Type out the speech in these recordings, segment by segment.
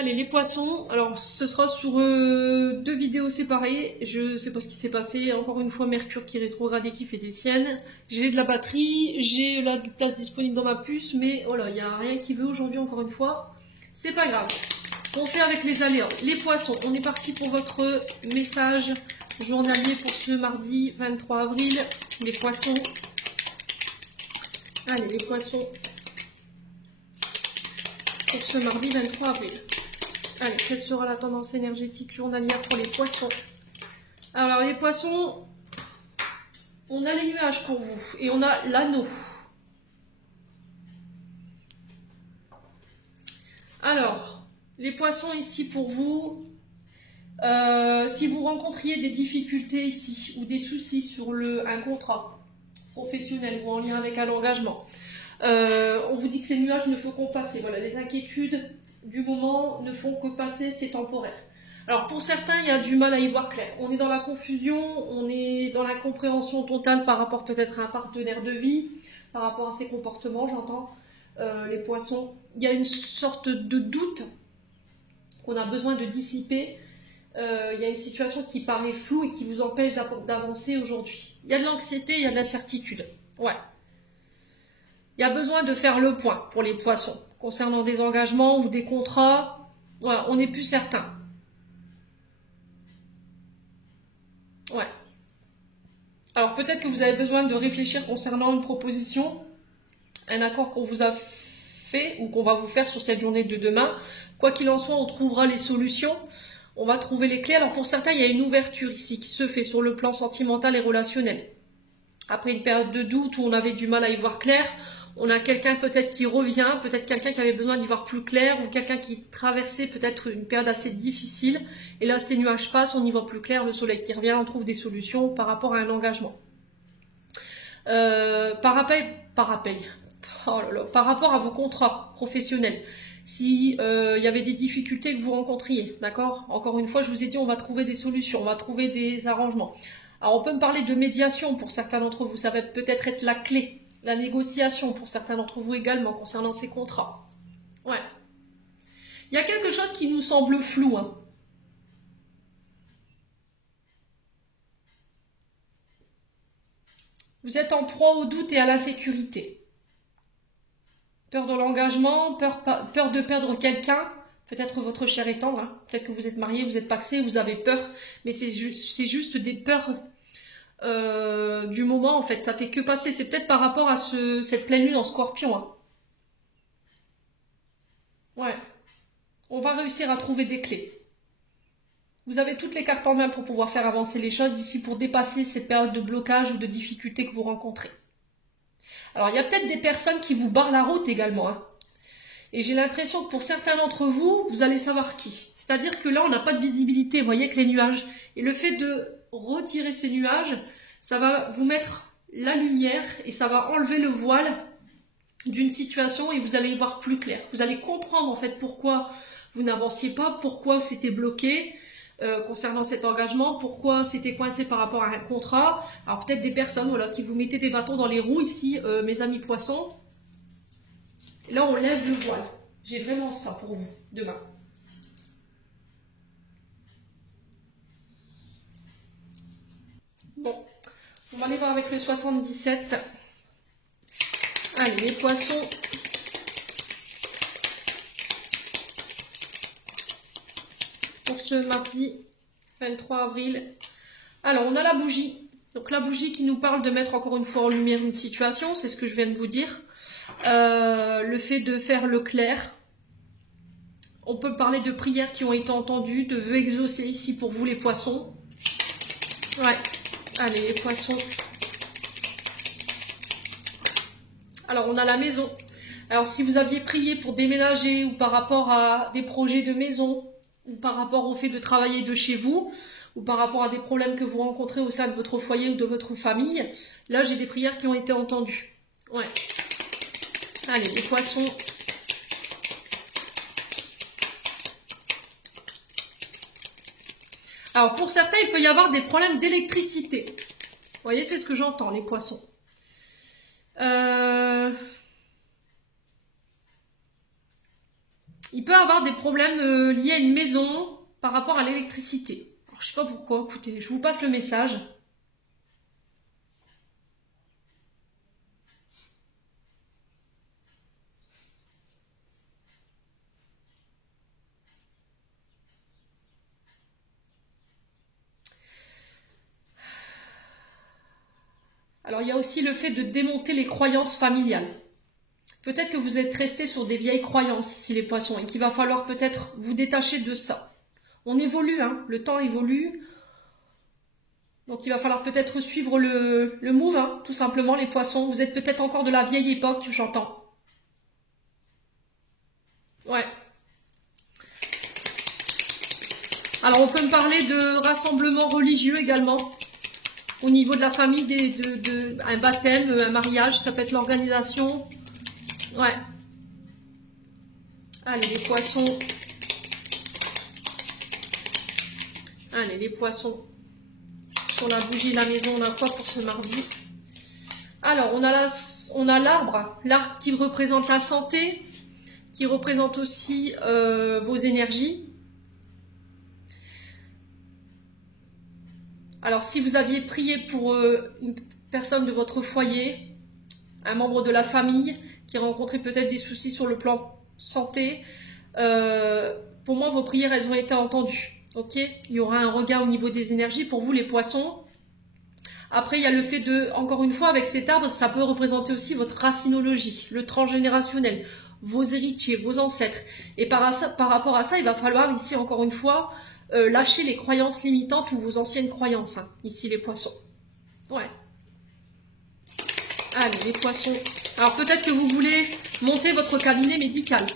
Allez, les poissons, alors ce sera sur 2 vidéos séparées. Je sais pas ce qui s'est passé. Encore une fois, Mercure qui rétrograde et qui fait des siennes. J'ai de la batterie, j'ai la place disponible dans ma puce, mais voilà, il n'y a rien qui veut aujourd'hui, encore une fois. C'est pas grave. On fait avec les aléas. Les poissons, on est parti pour votre message journalier pour ce mardi 23 avril. Les poissons. Allez, les poissons. Pour ce mardi 23 avril. Allez, quelle sera la tendance énergétique journalière pour les poissons? Alors, les poissons, on a les nuages pour vous et on a l'anneau. Alors, les poissons ici pour vous, si vous rencontriez des difficultés ici ou des soucis sur un contrat professionnel ou en lien avec un engagement, on vous dit que ces nuages ne feront que passer. Voilà, les inquiétudes du moment ne font que passer, c'est temporaire. Alors pour certains, il y a du mal à y voir clair. On est dans la confusion, on est dans l'incompréhension totale par rapport peut-être à un partenaire de vie, par rapport à ses comportements, j'entends, les poissons. Il y a une sorte de doute qu'on a besoin de dissiper. Il y a une situation qui paraît floue et qui vous empêche d'avancer aujourd'hui. Il y a de l'anxiété, il y a de l'incertitude. Ouais. Il y a besoin de faire le point pour les poissons. Concernant des engagements ou des contrats, voilà, on n'est plus certain. Ouais. Alors peut-être que vous avez besoin de réfléchir concernant une proposition, un accord qu'on vous a fait ou qu'on va vous faire sur cette journée de demain. Quoi qu'il en soit, on trouvera les solutions. On va trouver les clés. Alors pour certains, il y a une ouverture ici qui se fait sur le plan sentimental et relationnel. Après une période de doute où on avait du mal à y voir clair, on a quelqu'un peut-être qui revient, peut-être quelqu'un qui avait besoin d'y voir plus clair ou quelqu'un qui traversait peut-être une période assez difficile. Et là, ces nuages passent, on y voit plus clair, le soleil qui revient, on trouve des solutions par rapport à un engagement. Par rapport à vos contrats professionnels, si il y avait des difficultés que vous rencontriez, d'accord? Encore une fois, je vous ai dit, on va trouver des solutions, on va trouver des arrangements. Alors, on peut me parler de médiation pour certains d'entre vous, ça va peut-être être la clé. La négociation pour certains d'entre vous également concernant ces contrats. Ouais. Il y a quelque chose qui nous semble flou, hein. Vous êtes en proie au doute et à l'insécurité. Peur de l'engagement, peur de perdre quelqu'un, peut-être votre chair est tendre, hein. Peut-être que vous êtes marié, vous êtes pacsé, vous avez peur, mais c'est juste des peurs du moment en fait, ça fait que passer. C'est peut-être par rapport à cette pleine lune en Scorpion, hein. Ouais, on va réussir à trouver des clés. Vous avez toutes les cartes en main pour pouvoir faire avancer les choses ici, pour dépasser cette période de blocage ou de difficulté que vous rencontrez. Alors il y a peut-être des personnes qui vous barrent la route également, hein. Et j'ai l'impression que pour certains d'entre vous, vous allez savoir qui. C'est-à-dire que là, on n'a pas de visibilité, vous voyez, avec les nuages. Et le fait de retirer ces nuages, ça va vous mettre la lumière et ça va enlever le voile d'une situation et vous allez y voir plus clair. Vous allez comprendre en fait pourquoi vous n'avanciez pas, pourquoi c'était bloqué concernant cet engagement, pourquoi c'était coincé par rapport à un contrat. Alors peut-être des personnes voilà, qui vous mettaient des bâtons dans les roues ici, mes amis poissons. Là, on lève le voile. J'ai vraiment ça pour vous demain. Bon, on va aller voir avec le 77. Allez, les poissons. Pour ce mardi 23 avril. Alors, on a la bougie. Donc, la bougie qui nous parle de mettre encore une fois en lumière une situation. C'est ce que je viens de vous dire. Le fait de faire le clair. On peut parler de prières qui ont été entendues, de vœux exaucés ici pour vous les poissons. Ouais, allez les poissons. Alors on a la maison. Alors si vous aviez prié pour déménager ou par rapport à des projets de maison, ou par rapport au fait de travailler de chez vous, ou par rapport à des problèmes que vous rencontrez au sein de votre foyer ou de votre famille, là j'ai des prières qui ont été entendues. Ouais. Allez, les poissons. Alors pour certains, il peut y avoir des problèmes d'électricité. Vous voyez, c'est ce que j'entends, les poissons. Il peut avoir des problèmes liés à une maison par rapport à l'électricité. Je sais pas pourquoi, écoutez, je vous passe le message. Alors, il y a aussi le fait de démonter les croyances familiales. Peut-être que vous êtes resté sur des vieilles croyances ici, les poissons, et qu'il va falloir peut-être vous détacher de ça. On évolue, hein, le temps évolue. Donc, il va falloir peut-être suivre le move, hein, tout simplement, les poissons. Vous êtes peut-être encore de la vieille époque, j'entends. Ouais. Alors, on peut me parler de rassemblement religieux également. Au niveau de la famille, un baptême, un mariage, ça peut être l'organisation. Ouais. Allez, les poissons. Allez, les poissons. Sur la bougie de la maison, on a quoi pour ce mardi? Alors, on a l'arbre qui représente la santé, qui représente aussi vos énergies. Alors, si vous aviez prié pour une personne de votre foyer, un membre de la famille qui rencontrait peut-être des soucis sur le plan santé, pour moi, vos prières, elles ont été entendues. Ok, il y aura un regain au niveau des énergies pour vous, les poissons. Après, il y a le fait de, encore une fois, avec cet arbre, ça peut représenter aussi votre racinologie, le transgénérationnel, vos héritiers, vos ancêtres. Et par rapport à ça, il va falloir ici, encore une fois, lâcher les croyances limitantes ou vos anciennes croyances, hein, ici les poissons. Ouais. Allez, les poissons. Alors peut-être que vous voulez monter votre cabinet médical.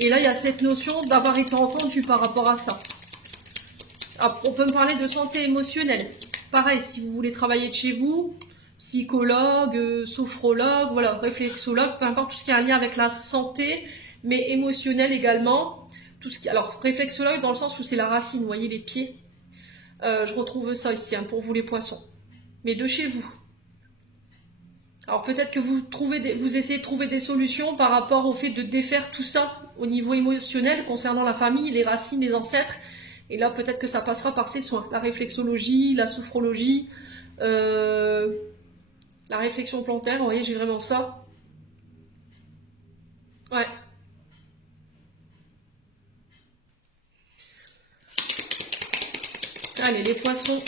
Et là, il y a cette notion d'avoir été entendu par rapport à ça. Alors, on peut me parler de santé émotionnelle. Pareil, si vous voulez travailler de chez vous, psychologue, sophrologue, voilà, réflexologue, peu importe, tout ce qui a un lien avec la santé, mais émotionnelle également. Alors, réflexologue dans le sens où c'est la racine, vous voyez les pieds. Je retrouve ça ici, hein, pour vous les poissons. Mais de chez vous. Alors peut-être que vous essayez de trouver des solutions par rapport au fait de défaire tout ça au niveau émotionnel concernant la famille, les racines, les ancêtres. Et là, peut-être que ça passera par ces soins. La réflexologie, la sophrologie, la réflexion plantaire, vous voyez, j'ai vraiment ça. Ouais. Allez, les poissons.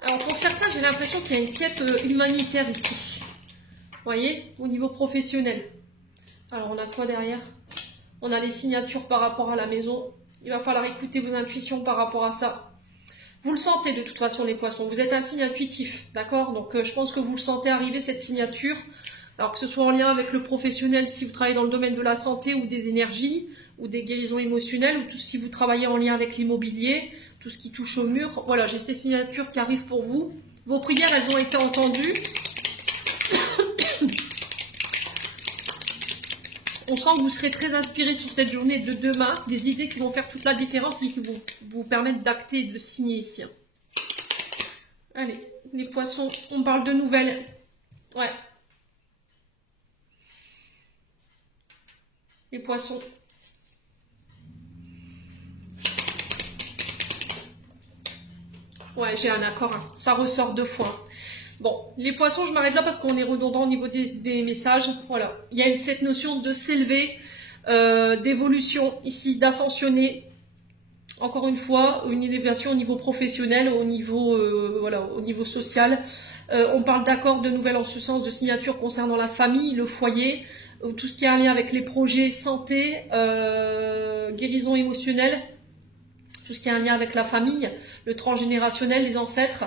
Alors pour certains, j'ai l'impression qu'il y a une quête humanitaire ici. Vous voyez, au niveau professionnel. Alors on a quoi derrière? On a les signatures par rapport à la maison. Il va falloir écouter vos intuitions par rapport à ça. Vous le sentez de toute façon les poissons. Vous êtes un signe intuitif, d'accord? Donc je pense que vous le sentez arriver cette signature. Alors que ce soit en lien avec le professionnel, si vous travaillez dans le domaine de la santé ou des énergies, ou des guérisons émotionnelles, ou tout si vous travaillez en lien avec l'immobilier, tout ce qui touche au mur. Voilà, j'ai ces signatures qui arrivent pour vous. Vos prières, elles ont été entendues. On sent que vous serez très inspiré sur cette journée de demain, des idées qui vont faire toute la différence et qui vont vous permettre d'acter et de signer ici. Allez, les poissons, on parle de nouvelles. Ouais. Les poissons. Ouais, j'ai un accord, hein. Ça ressort 2 fois. Bon, les poissons, je m'arrête là parce qu'on est redondant au niveau des messages. Voilà, il y a cette notion de s'élever, d'évolution ici, d'ascensionner. Encore une fois, une élévation au niveau professionnel, au niveau, voilà, au niveau social. On parle d'accord de nouvelles en ce sens, de signature concernant la famille, le foyer, tout ce qui est en lien avec les projets santé, guérison émotionnelle, tout ce qui est en lien avec la famille, le transgénérationnel, les ancêtres.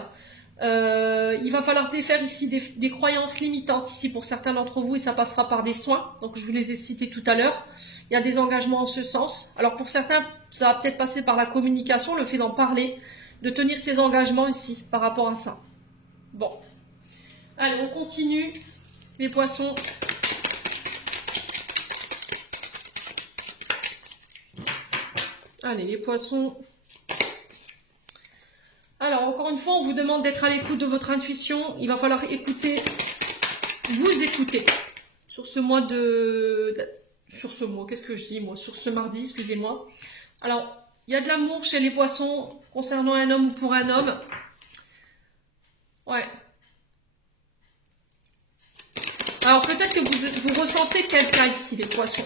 Il va falloir défaire ici des croyances limitantes ici pour certains d'entre vous et ça passera par des soins. Donc je vous les ai cités tout à l'heure. Il y a des engagements en ce sens. Alors pour certains, ça va peut-être passer par la communication, le fait d'en parler, de tenir ses engagements ici par rapport à ça. Bon. Allez, on continue. Les poissons. Allez, les poissons. Alors, encore une fois, on vous demande d'être à l'écoute de votre intuition. Il va falloir écouter, vous écouter sur ce mois sur ce mois, qu'est-ce que je dis moi? Sur ce mardi, excusez-moi. Alors, il y a de l'amour chez les poissons concernant un homme ou pour un homme. Ouais. Alors, peut-être que vous ressentez quelqu'un ici, les poissons.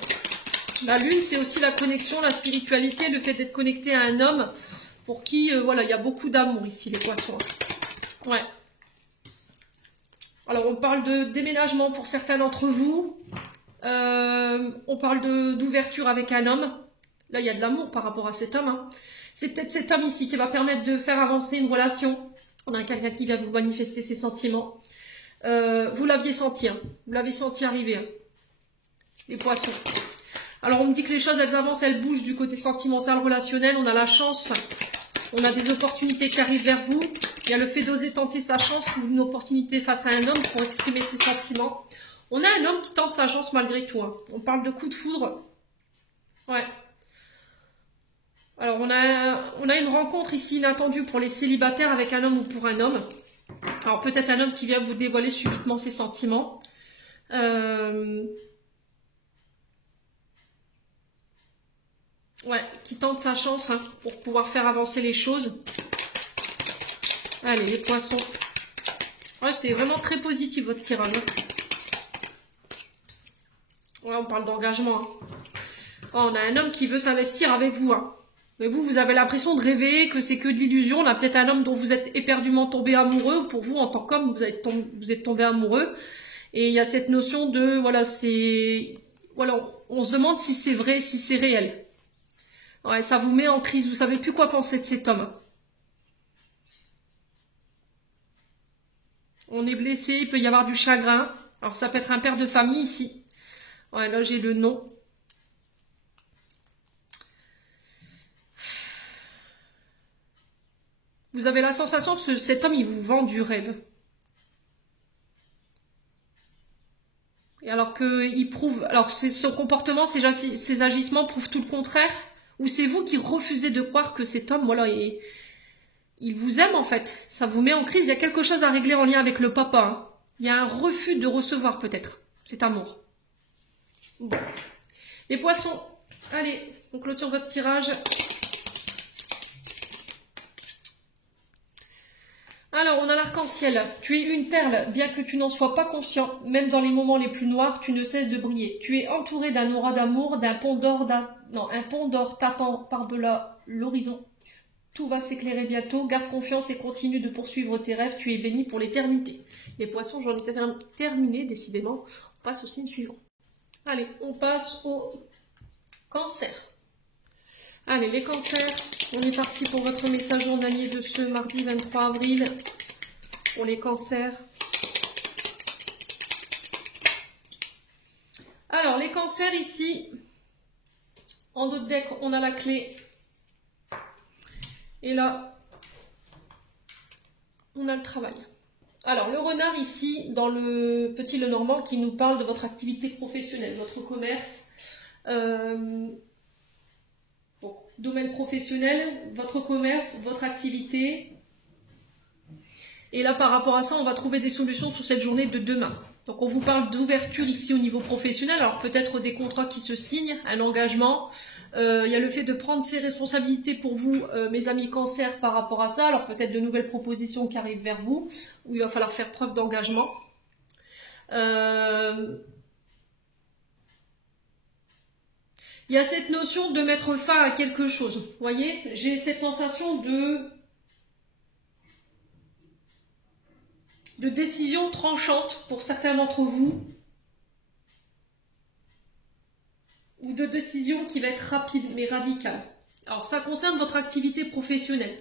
La lune, c'est aussi la connexion, la spiritualité, le fait d'être connecté à un homme pour qui, voilà, il y a beaucoup d'amour ici, les poissons. Ouais. Alors, on parle de déménagement pour certains d'entre vous. On parle d'ouverture avec un homme. Là, il y a de l'amour par rapport à cet homme. Hein. C'est peut-être cet homme ici qui va permettre de faire avancer une relation. On a quelqu'un qui vient vous manifester ses sentiments. Vous l'aviez senti. Hein. Vous l'avez senti arriver. Hein. Les poissons. Alors, on me dit que les choses, elles avancent, elles bougent du côté sentimental, relationnel. On a la chance. On a des opportunités qui arrivent vers vous. Il y a le fait d'oser tenter sa chance ou une opportunité face à un homme pour exprimer ses sentiments. On a un homme qui tente sa chance malgré tout. Hein. On parle de coup de foudre. Ouais. Alors, on a une rencontre ici inattendue pour les célibataires avec un homme ou pour un homme. Alors, peut-être un homme qui vient vous dévoiler subitement ses sentiments. Ouais, qui tente sa chance hein, pour pouvoir faire avancer les choses. Allez, les poissons. Ouais, c'est vraiment très positif votre tirage. Hein. Ouais, on parle d'engagement. Hein. Oh, on a un homme qui veut s'investir avec vous. Hein. Mais vous avez l'impression de rêver, que c'est que de l'illusion. On a peut-être un homme dont vous êtes éperdument tombé amoureux. Pour vous, en tant qu'homme, vous êtes tombé amoureux. Et il y a cette notion de, voilà, c'est... Voilà, on se demande si c'est vrai, si c'est réel. Ouais, ça vous met en crise. Vous savez plus quoi penser de cet homme. On est blessé, il peut y avoir du chagrin. Alors, ça peut être un père de famille ici. Ouais, là, j'ai le nom. Vous avez la sensation que cet homme, il vous vend du rêve. Et alors qu'il prouve... Alors, son comportement, ses agissements prouvent tout le contraire. Ou c'est vous qui refusez de croire que cet homme, voilà, il vous aime, en fait. Ça vous met en crise. Il y a quelque chose à régler en lien avec le papa. Hein. Il y a un refus de recevoir, peut-être, cet amour. Bon. Les poissons, allez, on clôture votre tirage. Alors, on a l'arc-en-ciel. Tu es une perle, bien que tu n'en sois pas conscient. Même dans les moments les plus noirs, tu ne cesses de briller. Tu es entouré d'un aura d'amour, d'un pont d'or, un pont d'or t'attend par-delà l'horizon. Tout va s'éclairer bientôt. Garde confiance et continue de poursuivre tes rêves. Tu es béni pour l'éternité. Les poissons, j'en ai terminé, décidément. On passe au signe suivant. Allez, on passe au cancer. Allez, les cancers, on est parti pour votre message journalier de ce mardi 23 avril. Pour les cancers. Alors, les cancers ici, en dos de deck, on a la clé. Et là, on a le travail. Alors, le renard ici, dans le petit Lenormand, qui nous parle de votre activité professionnelle, votre commerce. Bon, domaine professionnel, votre commerce, votre activité. Et là, par rapport à ça, on va trouver des solutions sur cette journée de demain. Donc, on vous parle d'ouverture ici au niveau professionnel. Alors, peut-être des contrats qui se signent, un engagement. Il y a le fait de prendre ses responsabilités pour vous, mes amis cancer, par rapport à ça. Alors, peut-être de nouvelles propositions qui arrivent vers vous, où il va falloir faire preuve d'engagement. Il y a cette notion de mettre fin à quelque chose. Vous voyez, j'ai cette sensation de décision tranchante pour certains d'entre vous. Ou de décision qui va être rapide mais radicale. Alors, ça concerne votre activité professionnelle.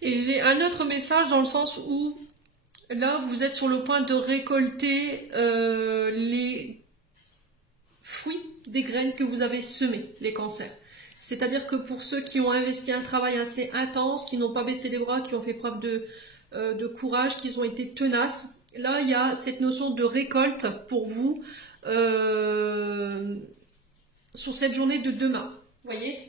Et j'ai un autre message dans le sens où là, vous êtes sur le point de récolter les fruits des graines que vous avez semées, les cancers. C'est-à-dire que pour ceux qui ont investi un travail assez intense, qui n'ont pas baissé les bras, qui ont fait preuve de courage, qui ont été tenaces, là, il y a cette notion de récolte pour vous. sur cette journée de demain. Vous voyez?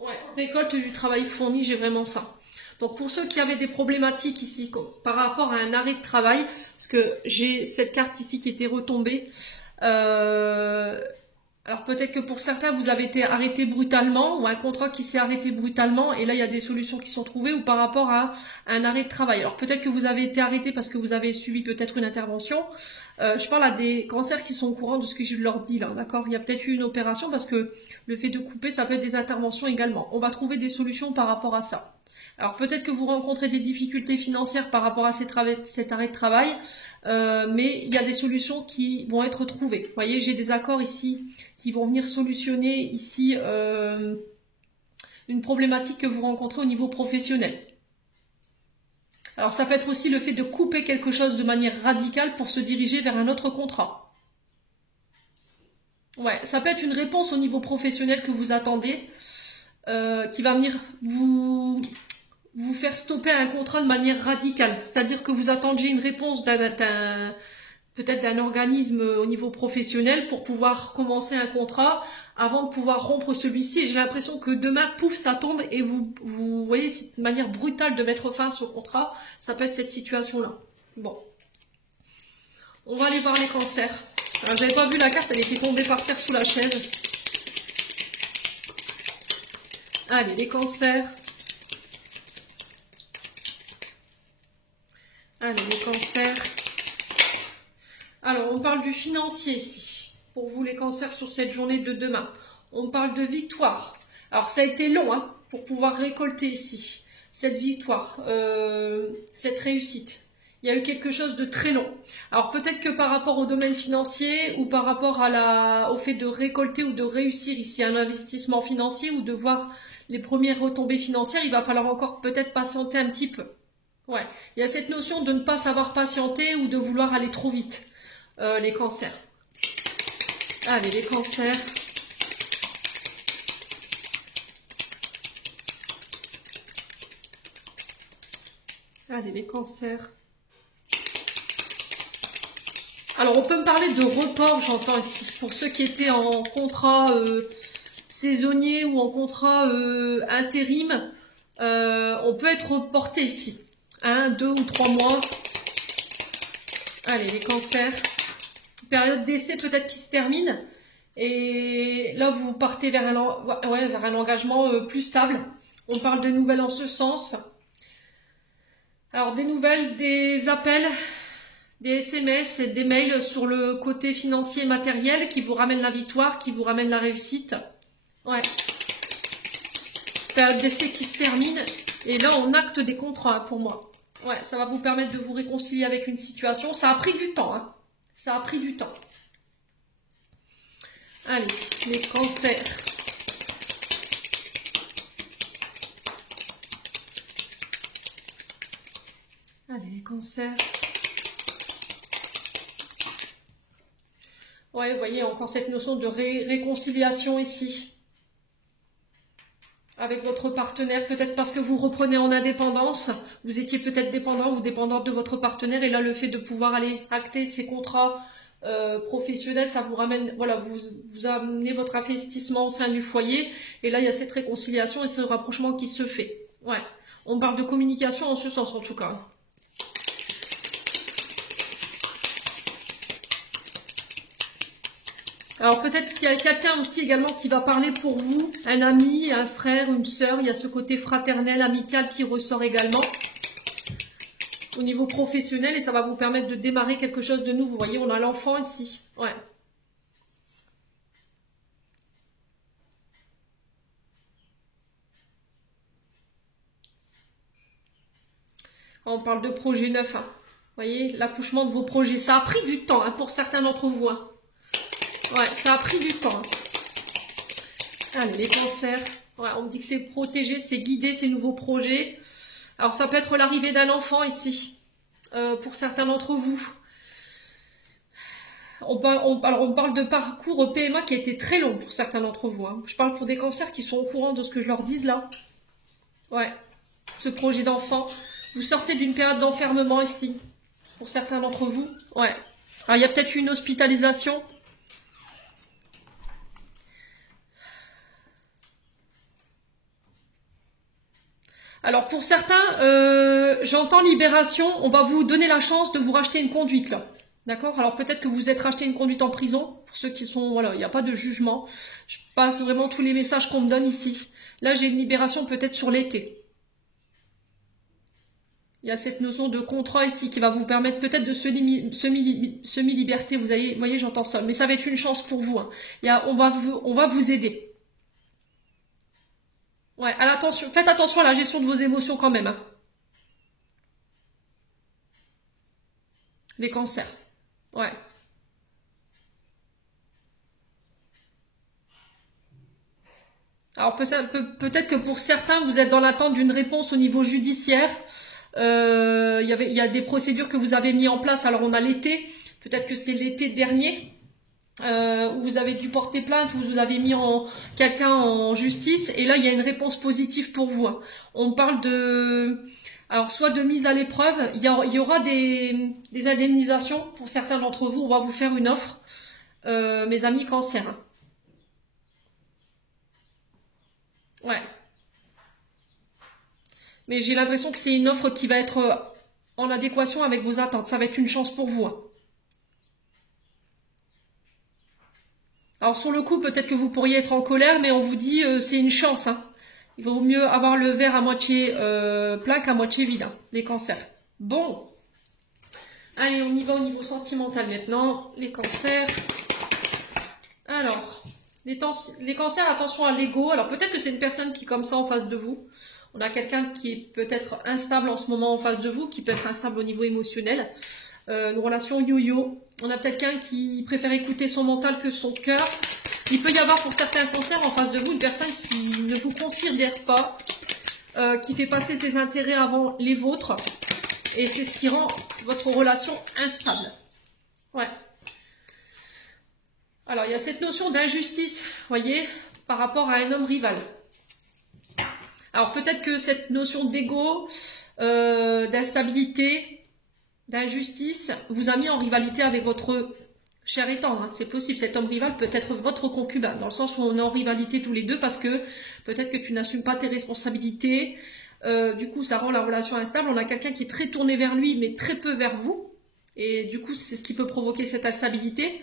Ouais, récolte du travail fourni, j'ai vraiment ça. Donc pour ceux qui avaient des problématiques ici par rapport à un arrêt de travail, parce que j'ai cette carte ici qui était retombée, alors peut-être que pour certains vous avez été arrêté brutalement ou un contrat qui s'est arrêté brutalement et là il y a des solutions qui sont trouvées ou par rapport à un arrêt de travail. Alors peut-être que vous avez été arrêté parce que vous avez subi peut-être une intervention. Je parle à des cancers qui sont au courant de ce que je leur dis là, d'accord? Il y a peut-être eu une opération parce que le fait de couper ça peut être des interventions également. On va trouver des solutions par rapport à ça. Alors peut-être que vous rencontrez des difficultés financières par rapport à cet arrêt de travail, mais il y a des solutions qui vont être trouvées. Vous voyez, j'ai des accords ici qui vont venir solutionner ici une problématique que vous rencontrez au niveau professionnel. Alors ça peut être aussi le fait de couper quelque chose de manière radicale pour se diriger vers un autre contrat. Ouais, ça peut être une réponse au niveau professionnel que vous attendez, qui va venir vous faire stopper un contrat de manière radicale. C'est-à-dire que vous attendiez une réponse peut-être d'un organisme au niveau professionnel pour pouvoir commencer un contrat avant de pouvoir rompre celui-ci. Et j'ai l'impression que demain, pouf, ça tombe et vous voyez cette manière brutale de mettre fin à ce contrat. Ça peut être cette situation-là. Bon. On va aller voir les cancers. Alors, j'avais pas vu la carte, elle était tombée par terre sous la chaise. Allez, les cancers. Allez, les cancers. Alors, on parle du financier ici. Pour vous, les cancers, sur cette journée de demain. On parle de victoire. Alors, ça a été long hein, pour pouvoir récolter ici cette victoire, cette réussite. Il y a eu quelque chose de très long. Alors, peut-être que par rapport au domaine financier ou par rapport au fait de récolter ou de réussir ici un investissement financier ou de voir les premières retombées financières, il va falloir encore peut-être patienter un petit peu. Ouais, il y a cette notion de ne pas savoir patienter ou de vouloir aller trop vite. Les cancers. Allez, les cancers. Allez, les cancers. Alors, on peut me parler de report, j'entends ici. Pour ceux qui étaient en contrat saisonnier ou en contrat intérim, on peut être reporté ici. 1, 2 ou 3 mois. Allez, les cancers. Période d'essai peut-être qui se termine. Et là, vous partez vers un engagement plus stable. On parle de nouvelles en ce sens. Alors, des nouvelles, des appels, des SMS et des mails sur le côté financier et matériel qui vous ramènent la victoire, qui vous ramènent la réussite. Ouais. Période d'essai qui se termine. Et là, on acte des contrats pour moi. Ouais, ça va vous permettre de vous réconcilier avec une situation. Ça a pris du temps, hein. Ça a pris du temps. Allez, les cancers. Allez, les cancers. Ouais, vous voyez, encore cette notion de réconciliation ici. Avec votre partenaire, peut-être parce que vous reprenez en indépendance. Vous étiez peut-être dépendant ou dépendante de votre partenaire. Et là, le fait de pouvoir aller acter ces contrats professionnels, ça vous ramène, voilà, vous amenez votre investissement au sein du foyer. Et là, il y a cette réconciliation et ce rapprochement qui se fait. Ouais, on parle de communication en ce sens en tout cas. Alors peut-être qu'il y a quelqu'un aussi également qui va parler pour vous, un ami, un frère, une sœur, il y a ce côté fraternel, amical qui ressort également au niveau professionnel et ça va vous permettre de démarrer quelque chose de nouveau. Vous voyez, on a l'enfant ici. Ouais. On parle de projet neuf. Hein. Vous voyez, l'accouchement de vos projets. Ça a pris du temps hein, pour certains d'entre vous. Hein. Ouais, ça a pris du temps. Allez, les cancers. Ouais, on me dit que c'est protégé, c'est guidé, ces nouveaux projets. Alors, ça peut être l'arrivée d'un enfant ici, pour certains d'entre vous. On parle de parcours PMA qui a été très long pour certains d'entre vous. Hein. Je parle pour des cancers qui sont au courant de ce que je leur dis là. Ouais, ce projet d'enfant. Vous sortez d'une période d'enfermement ici. pour certains d'entre vous. Ouais. Alors, il y a peut-être une hospitalisation. Alors, pour certains, j'entends libération. On va vous donner la chance de vous racheter une conduite, là. D'accord? Alors, peut-être que vous êtes racheté une conduite en prison. Pour ceux qui sont... Voilà, il n'y a pas de jugement. Je passe vraiment tous les messages qu'on me donne ici. Là, j'ai une libération peut-être sur l'été. Il y a cette notion de contrat ici qui va vous permettre peut-être de semi-liberté. Vous voyez, j'entends ça. Mais ça va être une chance pour vous. Hein. On va vous aider. Ouais, faites attention à la gestion de vos émotions quand même. Hein. Les cancers. Ouais. Alors peut-être que pour certains, vous êtes dans l'attente d'une réponse au niveau judiciaire. Il y a des procédures que vous avez mis en place. Alors on a l'été, peut-être que c'est l'été dernier, où vous avez dû porter plainte, où vous avez mis quelqu'un en justice, et là il y a une réponse positive pour vous. Hein. On parle alors soit de mise à l'épreuve, il y aura des indemnisations pour certains d'entre vous. On va vous faire une offre, mes amis cancer. Hein. Ouais. Mais j'ai l'impression que c'est une offre qui va être en adéquation avec vos attentes. Ça va être une chance pour vous. Hein. Alors sur le coup, peut-être que vous pourriez être en colère, mais on vous dit c'est une chance. Hein. Il vaut mieux avoir le verre à moitié plein qu'à moitié vide, hein, les cancers. Bon. Allez, on y va au niveau sentimental maintenant. Les cancers. Alors, les cancers, attention à l'ego. Alors peut-être que c'est une personne qui est comme ça en face de vous. On a quelqu'un qui est peut-être instable en ce moment en face de vous, qui peut être instable au niveau émotionnel. Une relation yo-yo. On a peut-être quelqu'un qui préfère écouter son mental que son cœur. Il peut y avoir pour certains cancers en face de vous une personne qui ne vous considère pas, qui fait passer ses intérêts avant les vôtres. Et c'est ce qui rend votre relation instable. Ouais. Alors, il y a cette notion d'injustice, voyez, par rapport à un homme rival. Alors, peut-être que cette notion d'ego, d'instabilité, d'injustice, vous a mis en rivalité avec votre cher étant. Hein. C'est possible, cet homme rival peut être votre concubin, dans le sens où on est en rivalité tous les deux, parce que peut-être que tu n'assumes pas tes responsabilités. Du coup, ça rend la relation instable. On a quelqu'un qui est très tourné vers lui, mais très peu vers vous. Et du coup, c'est ce qui peut provoquer cette instabilité.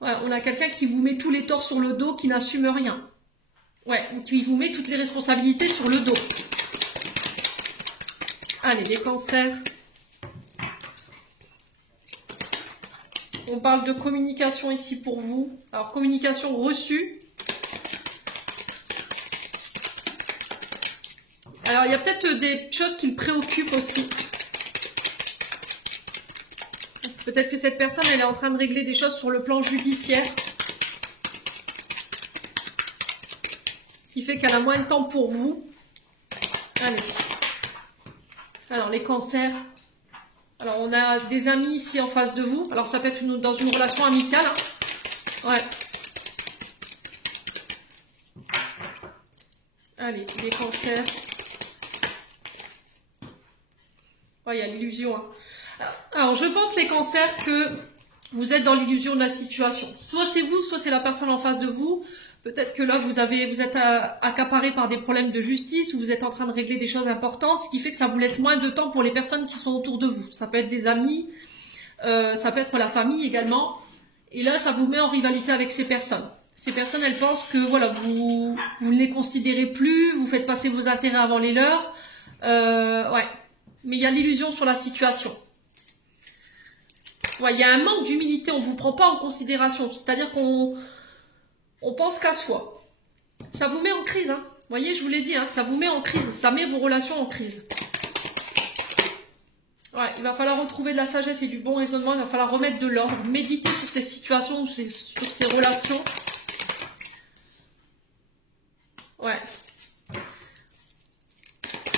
Ouais, on a quelqu'un qui vous met tous les torts sur le dos, qui n'assume rien. Ouais, qui vous met toutes les responsabilités sur le dos. Allez, les cancers. On parle de communication ici pour vous. Alors, communication reçue. Alors, il y a peut-être des choses qui le préoccupent aussi. Peut-être que cette personne, elle est en train de régler des choses sur le plan judiciaire. Qui fait qu'elle a moins de temps pour vous. Allez. Alors, les cancers. Alors, on a des amis ici en face de vous. Alors, ça peut être dans une relation amicale. Hein. Ouais. Allez, les cancers. Ouais, il y a l'illusion. Hein. Alors, je pense, les cancers, que vous êtes dans l'illusion de la situation. Soit c'est vous, soit c'est la personne en face de vous. Peut-être que là, vous êtes accaparé par des problèmes de justice, ou vous êtes en train de régler des choses importantes, ce qui fait que ça vous laisse moins de temps pour les personnes qui sont autour de vous. Ça peut être des amis, ça peut être la famille également. Et là, ça vous met en rivalité avec ces personnes. Ces personnes, elles pensent que voilà, vous ne les considérez plus, vous faites passer vos intérêts avant les leurs. Ouais. Mais il y a l'illusion sur la situation. Ouais, il y a un manque d'humilité, on ne vous prend pas en considération. C'est-à-dire qu'on pense qu'à soi. Ça vous met en crise, hein. Vous voyez, je vous l'ai dit, hein, ça vous met en crise. Ça met vos relations en crise. Ouais, il va falloir retrouver de la sagesse et du bon raisonnement. Il va falloir remettre de l'ordre. Méditer sur ces situations, sur ces relations. Ouais.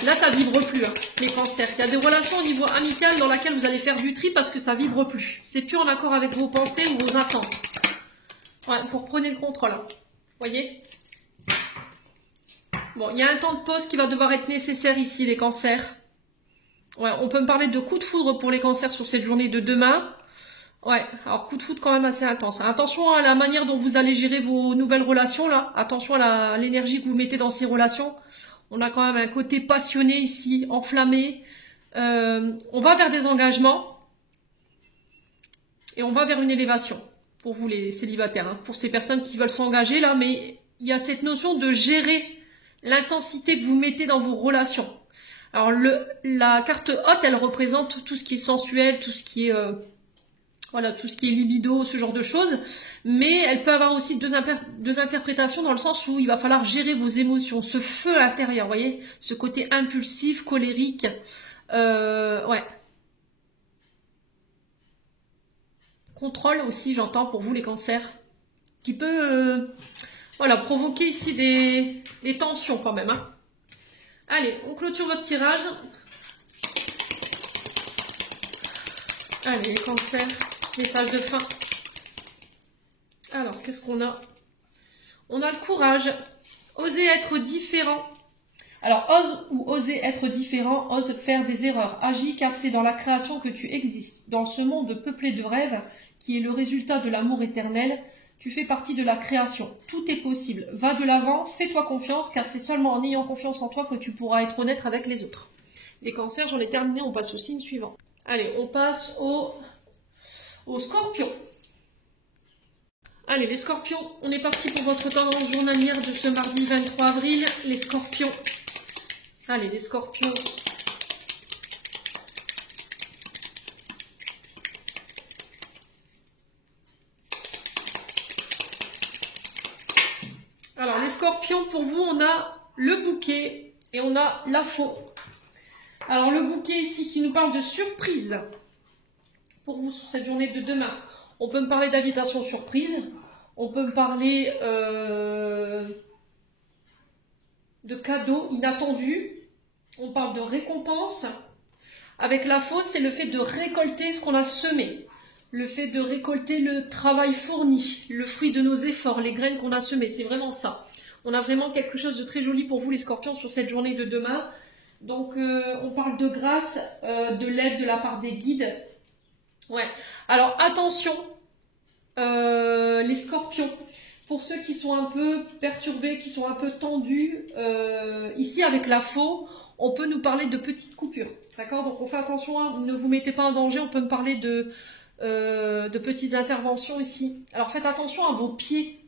Là, ça vibre plus, hein, les cancers. Il y a des relations au niveau amical dans lesquelles vous allez faire du tri parce que ça vibre plus. C'est plus en accord avec vos pensées ou vos attentes. Ouais, vous reprenez le contrôle. Hein. Voyez? Bon, il y a un temps de pause qui va devoir être nécessaire ici, les cancers. Ouais, on peut me parler de coup de foudre pour les cancers sur cette journée de demain. Ouais, alors coup de foudre quand même assez intense. Attention à la manière dont vous allez gérer vos nouvelles relations là. Attention à l'énergie que vous mettez dans ces relations. On a quand même un côté passionné ici, enflammé. On va vers des engagements et on va vers une élévation pour vous les célibataires, hein, pour ces personnes qui veulent s'engager là. Mais il y a cette notion de gérer l'intensité que vous mettez dans vos relations. Alors la carte haute, elle représente tout ce qui est sensuel, tout ce qui est voilà, tout ce qui est libido, ce genre de choses. Mais elle peut avoir aussi deux interprétations dans le sens où il va falloir gérer vos émotions, ce feu intérieur, vous voyez, ce côté impulsif, colérique. Ouais. Contrôle aussi, j'entends, pour vous les cancers, qui peut voilà, provoquer ici des tensions quand même. Hein. Allez, on clôture votre tirage. Allez, les cancers. Message de fin. Alors, qu'est-ce qu'on a? On a le courage. Oser être différent. Alors, ose ou oser être différent, ose faire des erreurs. Agis car c'est dans la création que tu existes. Dans ce monde peuplé de rêves, qui est le résultat de l'amour éternel, tu fais partie de la création. Tout est possible. Va de l'avant, fais-toi confiance, car c'est seulement en ayant confiance en toi que tu pourras être honnête avec les autres. Les cancers, j'en ai terminé, on passe au signe suivant. Allez, on passe au scorpion. Allez, les scorpions, on est parti pour votre tendance journalière de ce mardi 23 avril. Les scorpions. Allez, les scorpions. Alors, les scorpions, pour vous, on a le bouquet et on a la faux. Alors, le bouquet ici qui nous parle de surprise. Pour vous, sur cette journée de demain. On peut me parler d'invitation surprise. On peut me parler de cadeaux inattendus. On parle de récompense. Avec la fausse, c'est le fait de récolter ce qu'on a semé. Le fait de récolter le travail fourni, le fruit de nos efforts, les graines qu'on a semées. C'est vraiment ça. On a vraiment quelque chose de très joli pour vous, les scorpions, sur cette journée de demain. Donc, on parle de grâce, de l'aide de la part des guides. Ouais. Alors, attention, les scorpions. Pour ceux qui sont un peu perturbés, qui sont un peu tendus, ici, avec la faux, on peut nous parler de petites coupures. D'accord? Donc, on fait attention, hein, ne vous mettez pas en danger. On peut me parler de petites interventions ici. Alors, faites attention à vos pieds.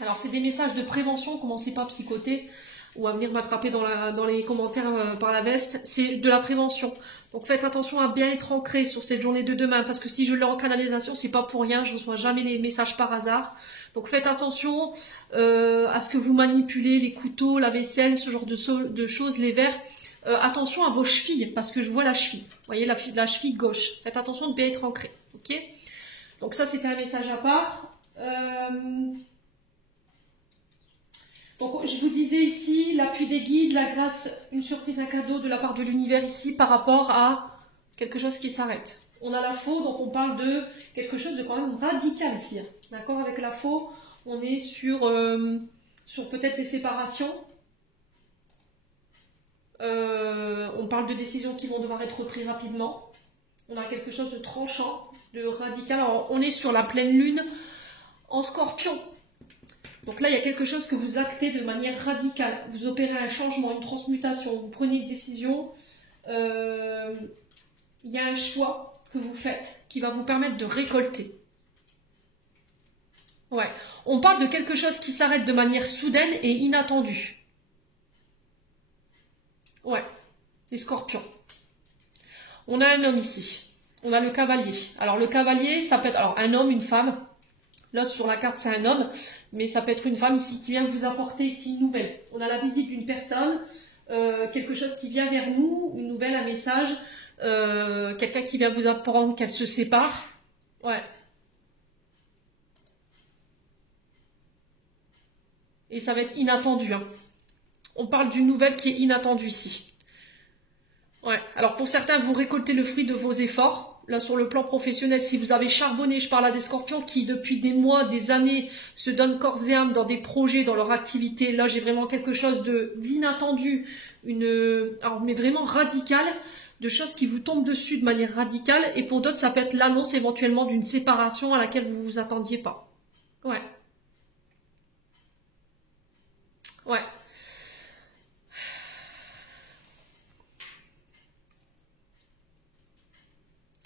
Alors, c'est des messages de prévention. Commencez pas à psychoter ou à venir m'attraper dans les commentaires par la veste. C'est de la prévention. Donc, faites attention à bien être ancré sur cette journée de demain. Parce que si je l'ai en canalisation, c'est pas pour rien. Je ne reçois jamais les messages par hasard. Donc, faites attention à ce que vous manipulez, les couteaux, la vaisselle, ce genre de choses, les verres. Attention à vos chevilles, parce que je vois la cheville. Vous voyez, la cheville gauche. Faites attention de bien être ancré. Ok? Donc ça, c'était un message à part. Donc, je vous disais ici, l'appui des guides, la grâce, une surprise, un cadeau de la part de l'univers ici par rapport à quelque chose qui s'arrête. On a la faux, donc on parle de quelque chose de quand même radical ici. D'accord? Avec la faux, on est sur peut-être des séparations. On parle de décisions qui vont devoir être prises rapidement. On a quelque chose de tranchant, de radical. Alors, on est sur la pleine lune en scorpion. Donc là, il y a quelque chose que vous actez de manière radicale. Vous opérez un changement, une transmutation. Vous prenez une décision. Il y a un choix que vous faites qui va vous permettre de récolter. Ouais. On parle de quelque chose qui s'arrête de manière soudaine et inattendue. Ouais, les scorpions. On a un homme ici. On a le cavalier. Alors le cavalier, ça peut être alors un homme, une femme. Là sur la carte c'est un homme, mais ça peut être une femme ici qui vient vous apporter ici une nouvelle. On a la visite d'une personne, quelque chose qui vient vers nous, une nouvelle, un message, quelqu'un qui vient vous apprendre qu'elle se sépare. Ouais. Et ça va être inattendu, hein. On parle d'une nouvelle qui est inattendue ici. Ouais. Alors pour certains, vous récoltez le fruit de vos efforts. Là sur le plan professionnel, si vous avez charbonné, je parle à des scorpions qui depuis des mois, des années, se donnent corps et âme dans des projets, dans leur activité. Là j'ai vraiment quelque chose d'inattendu, mais vraiment radical. de choses qui vous tombent dessus de manière radicale. Et pour d'autres, ça peut être l'annonce éventuellement d'une séparation à laquelle vous vous attendiez pas. Ouais. Ouais.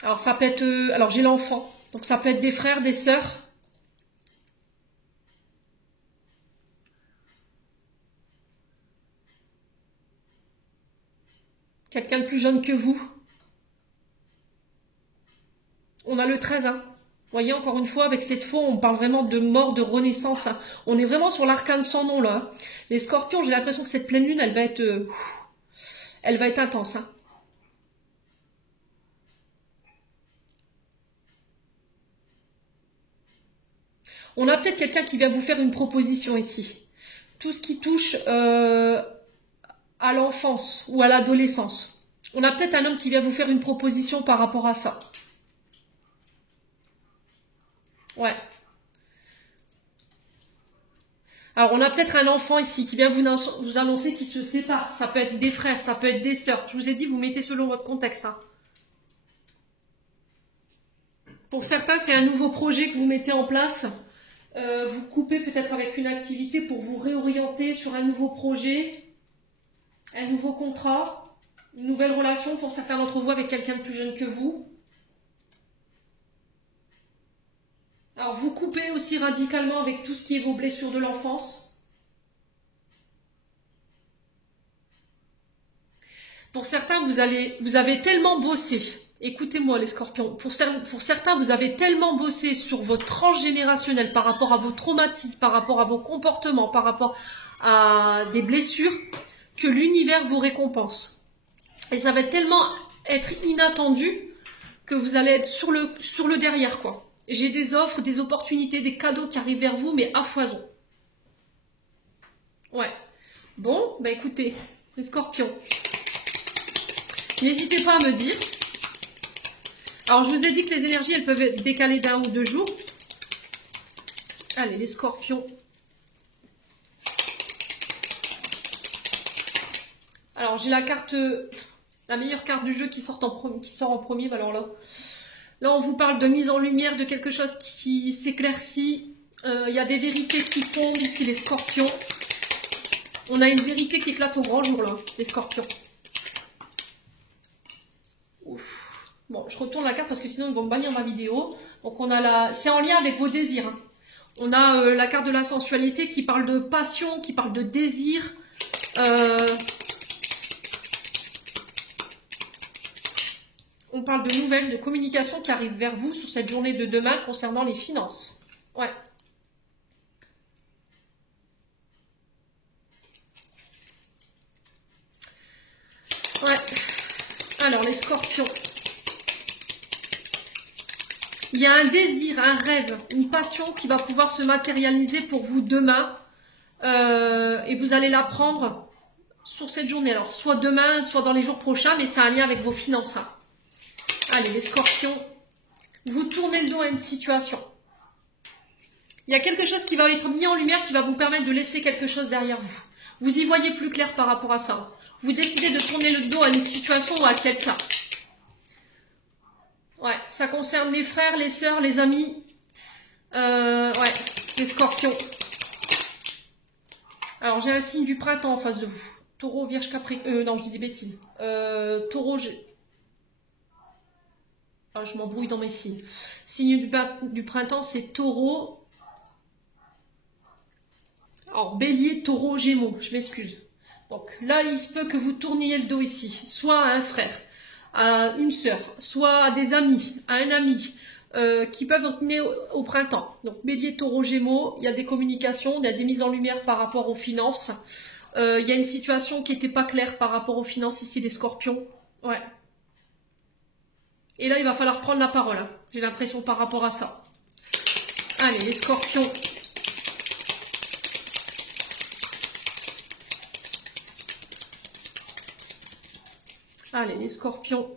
Alors ça peut être... alors j'ai l'enfant. Donc ça peut être des frères, des sœurs. Quelqu'un de plus jeune que vous. On a le 13, hein. Vous voyez, encore une fois, avec cette fois, on parle vraiment de mort, de renaissance. Hein. On est vraiment sur l'arcane sans nom, là. Hein. Les scorpions, j'ai l'impression que cette pleine lune, elle va être intense. Hein. On a peut-être quelqu'un qui vient vous faire une proposition ici. Tout ce qui touche à l'enfance ou à l'adolescence. On a peut-être un homme qui vient vous faire une proposition par rapport à ça. Ouais. Alors, on a peut-être un enfant ici qui vient vous annoncer qu'il se sépare. Ça peut être des frères, ça peut être des sœurs. Je vous ai dit, vous mettez selon votre contexte. Hein. Pour certains, c'est un nouveau projet que vous mettez en place. Vous coupez peut-être avec une activité pour vous réorienter sur un nouveau projet, un nouveau contrat, une nouvelle relation pour certains d'entre vous avec quelqu'un de plus jeune que vous. Alors, vous coupez aussi radicalement avec tout ce qui est vos blessures de l'enfance. Pour certains, vous avez tellement bossé. Écoutez-moi les scorpions. Pour certains, vous avez tellement bossé sur votre transgénérationnel par rapport à vos traumatismes, par rapport à vos comportements, par rapport à des blessures, que l'univers vous récompense. Et ça va tellement être inattendu que vous allez être sur le derrière, quoi. J'ai des offres, des opportunités, des cadeaux qui arrivent vers vous, mais à foison. Ouais. Bon, bah écoutez, les scorpions, n'hésitez pas à me dire. Alors, je vous ai dit que les énergies, elles peuvent être décalées d'1 ou 2 jours. Allez, les scorpions. Alors, j'ai la carte, la meilleure carte du jeu qui sort en premier. Alors là, on vous parle de mise en lumière de quelque chose qui s'éclaircit. Il y a des vérités qui tombent ici, les scorpions. On a une vérité qui éclate au grand jour, là, les scorpions. Ouf. Bon, je retourne la carte parce que sinon ils vont me bannir ma vidéo. Donc on a c'est en lien avec vos désirs. Hein. On a la carte de la sensualité qui parle de passion, qui parle de désir. On parle de nouvelles, de communication qui arrivent vers vous sur cette journée de demain concernant les finances. Ouais. Ouais. Alors les scorpions. Il y a un désir, un rêve, une passion qui va pouvoir se matérialiser pour vous demain. Et vous allez l'apprendre sur cette journée. Alors, soit demain, soit dans les jours prochains, mais c'est un lien avec vos finances. Hein. Allez, les scorpions, vous tournez le dos à une situation. Il y a quelque chose qui va être mis en lumière qui va vous permettre de laisser quelque chose derrière vous. Vous y voyez plus clair par rapport à ça. Vous décidez de tourner le dos à une situation ou à quelqu'un. Ouais, ça concerne les frères, les sœurs, les amis. Ouais, les scorpions. Alors, j'ai un signe du printemps en face de vous. Taureau, Vierge, Capricorne. Non, je dis des bêtises. Taureau, ah, je m'embrouille dans mes signes. Signe du printemps, c'est Taureau. Alors, Bélier, Taureau, Gémeaux. Je m'excuse. Donc, là, il se peut que vous tourniez le dos ici. Soit à un frère, à une sœur, soit à des amis, à un ami, qui peuvent venir au printemps. Donc, Bélier, Taureau, Gémeaux, il y a des communications, il y a des mises en lumière par rapport aux finances. Il y a une situation qui n'était pas claire par rapport aux finances ici, les scorpions. Ouais. Et là, il va falloir prendre la parole. Hein. J'ai l'impression par rapport à ça. Allez, les scorpions. Allez, les scorpions.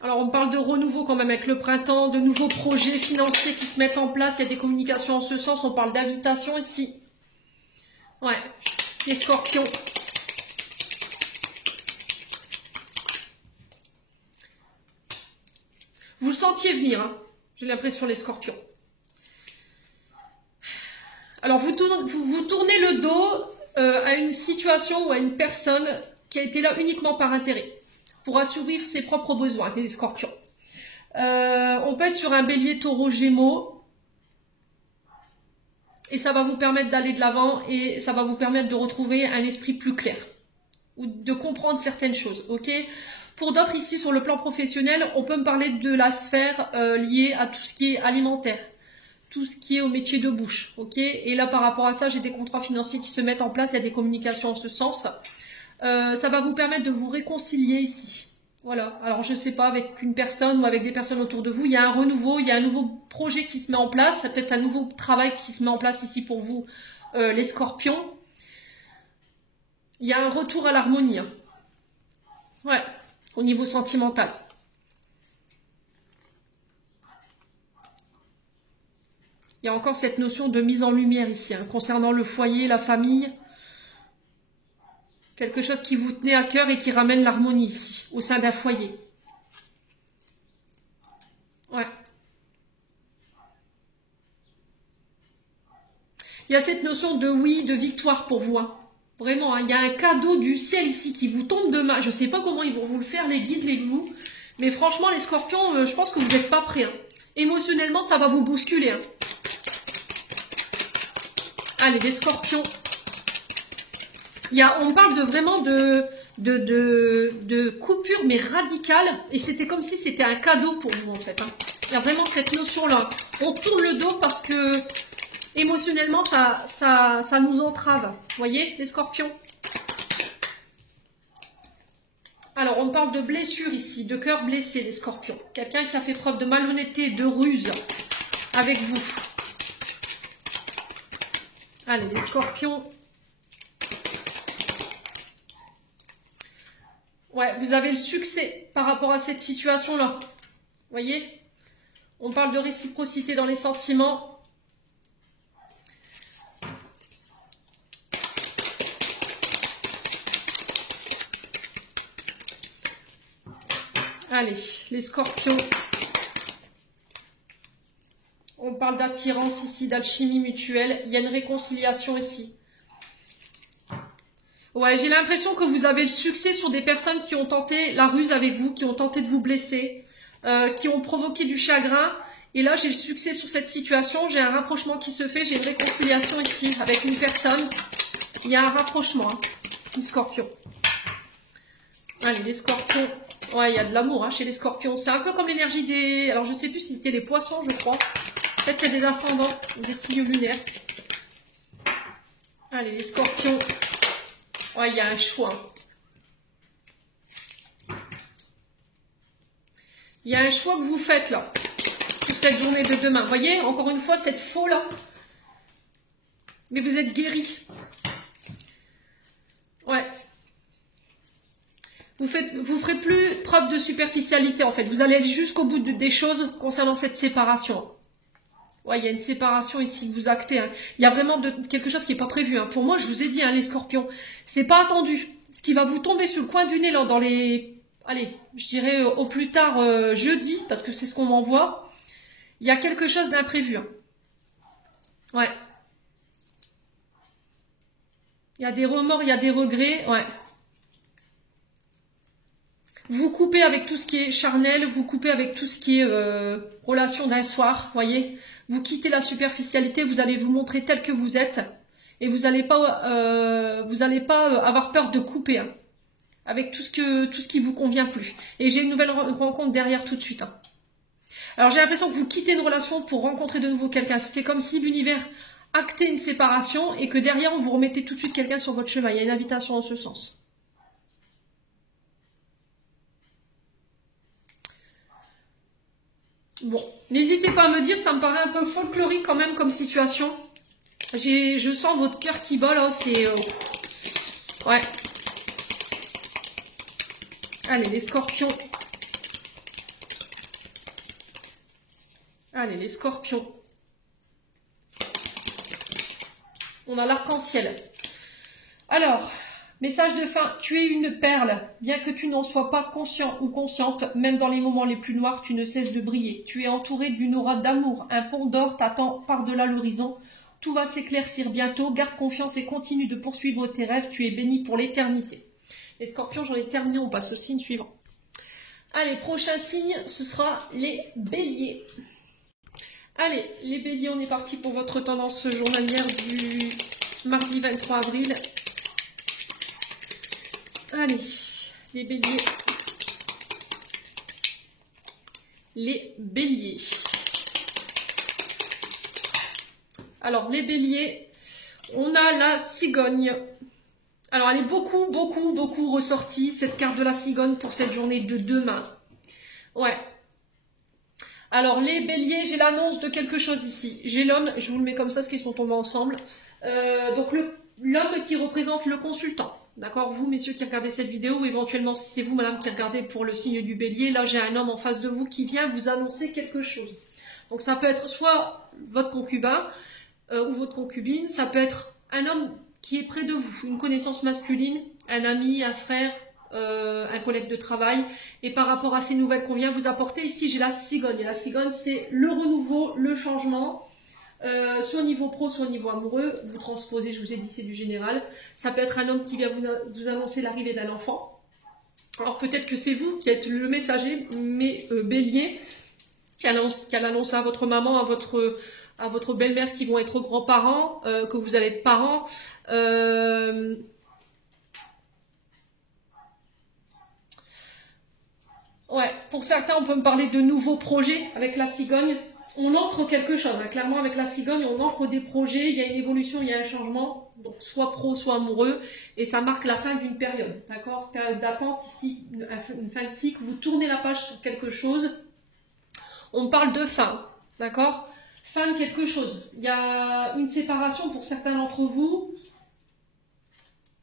Alors, on parle de renouveau quand même avec le printemps, de nouveaux projets financiers qui se mettent en place. Il y a des communications en ce sens. On parle d'invitation ici. Ouais, les scorpions. Vous le sentiez venir, hein, j'ai l'impression, les scorpions. Alors, vous tournez le dos à une situation ou à une personne qui a été là uniquement par intérêt, pour assouvir ses propres besoins, les scorpions. On peut être sur un bélier, taureau, gémeaux, et ça va vous permettre d'aller de l'avant, et ça va vous permettre de retrouver un esprit plus clair, ou de comprendre certaines choses, ok? Pour d'autres, ici, sur le plan professionnel, on peut me parler de la sphère liée à tout ce qui est alimentaire, tout ce qui est au métier de bouche, ok? Et là, par rapport à ça, j'ai des contrats financiers qui se mettent en place, il y a des communications en ce sens. Ça va vous permettre de vous réconcilier ici. Voilà, alors je sais pas, avec une personne ou avec des personnes autour de vous, il y a un renouveau, il y a un nouveau projet qui se met en place, peut-être un nouveau travail qui se met en place ici pour vous, les scorpions. Il y a un retour à l'harmonie. Hein. Ouais, au niveau sentimental. Il y a encore cette notion de mise en lumière ici, hein, concernant le foyer, la famille. Quelque chose qui vous tenait à cœur et qui ramène l'harmonie ici, au sein d'un foyer. Ouais. Il y a cette notion de oui, de victoire pour vous. Hein. Vraiment, hein, il y a un cadeau du ciel ici qui vous tombe de main. Je ne sais pas comment ils vont vous le faire, les guides, les loups. Mais franchement, les scorpions, je pense que vous n'êtes pas prêts. Hein. Émotionnellement, ça va vous bousculer. Hein. Allez, les scorpions. On parle de vraiment de coupure, mais radicale. Et c'était comme si c'était un cadeau pour vous, en fait. Hein. Il y a vraiment cette notion-là. On tourne le dos parce que émotionnellement, ça nous entrave. Vous voyez, les scorpions? Alors, on parle de blessure ici, de cœur blessé, les scorpions. Quelqu'un qui a fait preuve de malhonnêteté, de ruse avec vous. Allez, les scorpions. Ouais, vous avez le succès par rapport à cette situation-là. Vous voyez? On parle de réciprocité dans les sentiments. Allez, les scorpions. On parle d'attirance ici, d'alchimie mutuelle. Il y a une réconciliation ici. Ouais, j'ai l'impression que vous avez le succès sur des personnes qui ont tenté la ruse avec vous, qui ont tenté de vous blesser, qui ont provoqué du chagrin. Et là, j'ai le succès sur cette situation. J'ai un rapprochement qui se fait. J'ai une réconciliation ici avec une personne. Il y a un rapprochement, hein, les scorpions. Allez, les scorpions. Ouais, il y a de l'amour hein, chez les scorpions. C'est un peu comme l'énergie des... Alors, je sais plus si c'était les poissons, je crois. Peut-être qu'il y a des ascendants, des signes lunaires. Allez, les scorpions. Ouais, il y a un choix. Il y a un choix que vous faites là, sur cette journée de demain. Vous voyez, encore une fois, cette faux là. Mais vous êtes guéri. Ouais. Vous ferez plus preuve de superficialité en fait. Vous allez aller jusqu'au bout des choses concernant cette séparation. Ouais, il y a une séparation ici que vous actez. Hein. Il y a vraiment quelque chose qui n'est pas prévu. Hein. Pour moi, je vous ai dit, hein, les scorpions, c'est pas attendu. Ce qui va vous tomber sur le coin du nez là, dans les... Allez, je dirais au plus tard jeudi, parce que c'est ce qu'on m'envoie. Il y a quelque chose d'imprévu. Hein. Ouais. Il y a des remords, il y a des regrets. Ouais. Vous coupez avec tout ce qui est charnel, vous coupez avec tout ce qui est relation d'un soir, voyez. Vous quittez la superficialité, vous allez vous montrer tel que vous êtes et vous n'allez pas, avoir peur de couper hein, avec tout ce qui vous convient plus. Et j'ai une nouvelle rencontre derrière tout de suite. Hein. Alors j'ai l'impression que vous quittez une relation pour rencontrer de nouveau quelqu'un. C'était comme si l'univers actait une séparation et que derrière on vous remettait tout de suite quelqu'un sur votre chemin. Il y a une invitation en ce sens. Bon, n'hésitez pas à me dire, ça me paraît un peu folklorique quand même comme situation. Je sens votre cœur qui bat là, c'est... Ouais. Allez, les scorpions. Allez, les scorpions. On a l'arc-en-ciel. Alors, message de fin, tu es une perle, bien que tu n'en sois pas conscient ou consciente, même dans les moments les plus noirs, tu ne cesses de briller. Tu es entouré d'une aura d'amour, un pont d'or t'attend par-delà l'horizon. Tout va s'éclaircir bientôt, garde confiance et continue de poursuivre tes rêves, tu es béni pour l'éternité. Les scorpions, j'en ai terminé, on passe au signe suivant. Allez, prochain signe, ce sera les béliers. Allez, les béliers, on est parti pour votre tendance journalière du mardi 23 avril. Allez, les béliers. Les béliers. Alors, les béliers, on a la cigogne. Alors, elle est beaucoup ressortie, cette carte de la cigogne, pour cette journée de demain. Ouais. Alors, les béliers, j'ai l'annonce de quelque chose ici. J'ai l'homme, je vous le mets comme ça, parce qu'ils sont tombés ensemble. Donc, l'homme qui représente le consultant. D'accord, vous, messieurs, qui regardez cette vidéo, ou éventuellement, si c'est vous, madame, qui regardez pour le signe du bélier, là, j'ai un homme en face de vous qui vient vous annoncer quelque chose. Donc, ça peut être soit votre concubin ou votre concubine, ça peut être un homme qui est près de vous, une connaissance masculine, un ami, un frère, un collègue de travail. Et par rapport à ces nouvelles qu'on vient vous apporter, ici, j'ai la cigogne. Et la cigogne, c'est le renouveau, le changement. Soit au niveau pro, soit au niveau amoureux, vous transposez, je vous ai dit, c'est du général. Ça peut être un homme qui vient vous annoncer l'arrivée d'un enfant. Alors peut-être que c'est vous qui êtes le messager, mais bélier, qui l'annonce à votre maman, à votre belle-mère qui vont être grands-parents, que vous allez être parents. Ouais, pour certains, on peut me parler de nouveaux projets avec la cigogne. On ancre quelque chose, hein. Clairement avec la cigogne, on ancre des projets, il y a une évolution, il y a un changement, donc soit pro, soit amoureux, et ça marque la fin d'une période, d'accord? Période d'attente ici, une fin de cycle, vous tournez la page sur quelque chose, on parle de fin, d'accord? Fin de quelque chose, il y a une séparation pour certains d'entre vous,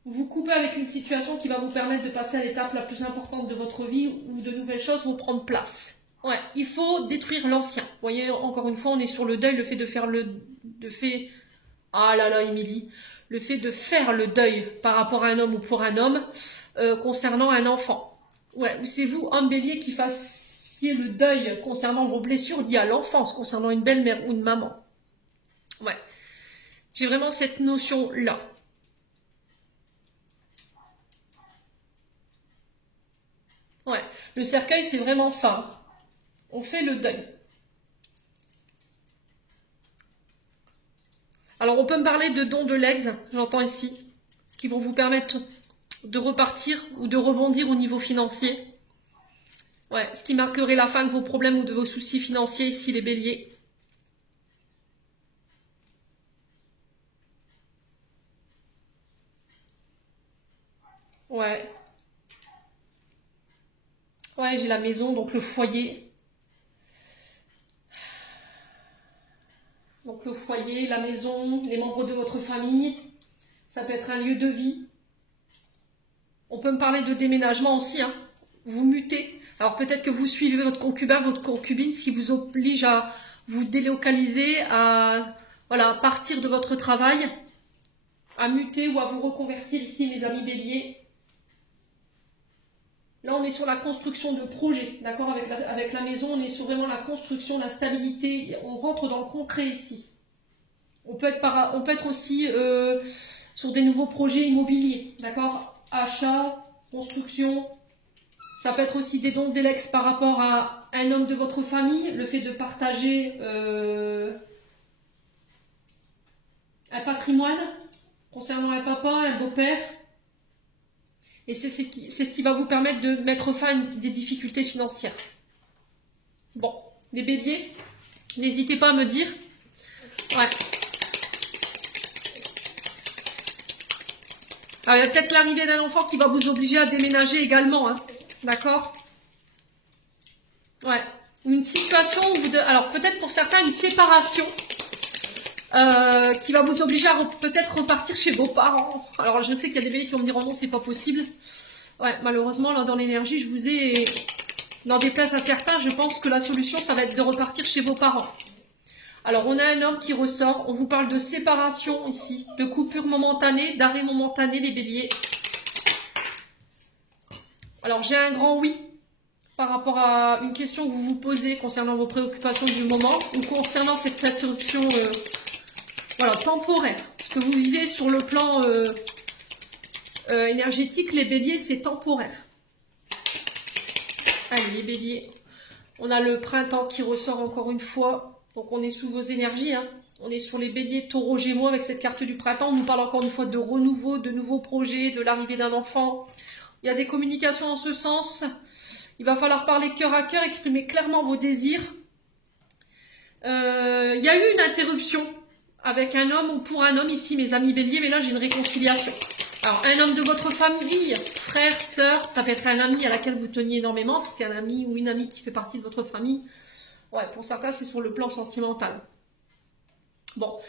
vous coupez avec une situation qui va vous permettre de passer à l'étape la plus importante de votre vie, où de nouvelles choses vont prendre place. Ouais, il faut détruire l'ancien. Vous voyez, encore une fois, on est sur le deuil, le fait de faire ah là là, Émilie, le fait de faire le deuil par rapport à un homme ou pour un homme concernant un enfant. Ouais, c'est vous, homme bélier, qui fassiez le deuil concernant vos blessures liées à l'enfance, concernant une belle-mère ou une maman. Ouais, j'ai vraiment cette notion-là. Ouais, le cercueil, c'est vraiment ça. On fait le deuil. Alors, on peut me parler de dons de legs, j'entends ici, qui vont vous permettre de repartir ou de rebondir au niveau financier. Ouais, ce qui marquerait la fin de vos problèmes ou de vos soucis financiers, ici, les béliers. Ouais. Ouais, j'ai la maison, donc le foyer. Donc le foyer, la maison, les membres de votre famille, ça peut être un lieu de vie. On peut me parler de déménagement aussi, hein. Vous mutez. Alors peut-être que vous suivez votre concubin, votre concubine, ce qui vous oblige à vous délocaliser, à voilà, partir de votre travail, à muter ou à vous reconvertir ici, mes amis béliers. Là, on est sur la construction de projets, d'accord, avec la maison, on est sur vraiment la construction, la stabilité, on rentre dans le concret ici. On peut être aussi sur des nouveaux projets immobiliers, d'accord, achat, construction, ça peut être aussi des dons d'élex par rapport à un homme de votre famille, le fait de partager un patrimoine concernant un papa, un beau-père. Et c'est ce qui va vous permettre de mettre fin à des difficultés financières. Bon, les béliers, n'hésitez pas à me dire. Ouais. Alors, il y a peut-être l'arrivée d'un enfant qui va vous obliger à déménager également. Hein. D'accord? Ouais. Une situation où vous... Alors, peut-être pour certains, une séparation qui va vous obliger à peut-être repartir chez vos parents. Alors je sais qu'il y a des béliers qui vont me dire oh non c'est pas possible. Ouais, malheureusement là dans l'énergie je vous ai dans des places à certains, je pense que la solution ça va être de repartir chez vos parents. Alors, on a un homme qui ressort. On vous parle de séparation ici, de coupure momentanée, d'arrêt momentané, les béliers. Alors, j'ai un grand oui par rapport à une question que vous vous posez concernant vos préoccupations du moment ou concernant cette interruption voilà, temporaire. Ce que vous vivez sur le plan énergétique, les béliers, c'est temporaire. Allez, les béliers. On a le printemps qui ressort encore une fois. Donc, on est sous vos énergies. Hein. On est sur les béliers, taureaux, gémeaux avec cette carte du printemps. On nous parle encore une fois de renouveau, de nouveaux projets, de l'arrivée d'un enfant. Il y a des communications en ce sens. Il va falloir parler cœur à cœur, exprimer clairement vos désirs. Il y a eu une interruption avec un homme ou pour un homme ici, mes amis béliers, mais là j'ai une réconciliation. Alors, un homme de votre famille, frère, sœur, ça peut être un ami à laquelle vous teniez énormément, c'est un ami ou une amie qui fait partie de votre famille. Ouais, pour certains, c'est sur le plan sentimental. Bon.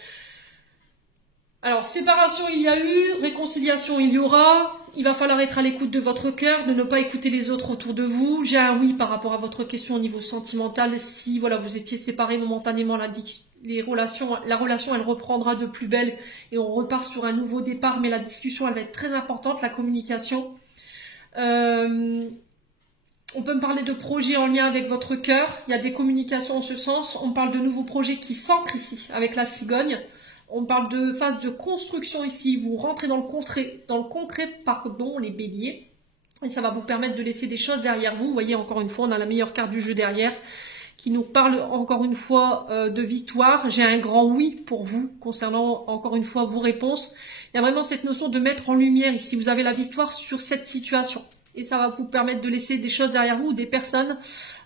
Alors, séparation, il y a eu, réconciliation, il y aura. Il va falloir être à l'écoute de votre cœur, de ne pas écouter les autres autour de vous. J'ai un oui par rapport à votre question au niveau sentimental. Si voilà, vous étiez séparés momentanément, la relation, elle reprendra de plus belle et on repart sur un nouveau départ. Mais la discussion, elle va être très importante, la communication. On peut me parler de projets en lien avec votre cœur. Il y a des communications en ce sens. On parle de nouveaux projets qui s'ancrent ici avec la cigogne. On parle de phase de construction ici. Vous rentrez dans le concret, les béliers. Et ça va vous permettre de laisser des choses derrière vous. Vous voyez, encore une fois, on a la meilleure carte du jeu derrière qui nous parle encore une fois de victoire. J'ai un grand oui pour vous concernant encore une fois vos réponses. Il y a vraiment cette notion de mettre en lumière ici. Vous avez la victoire sur cette situation. Et ça va vous permettre de laisser des choses derrière vous ou des personnes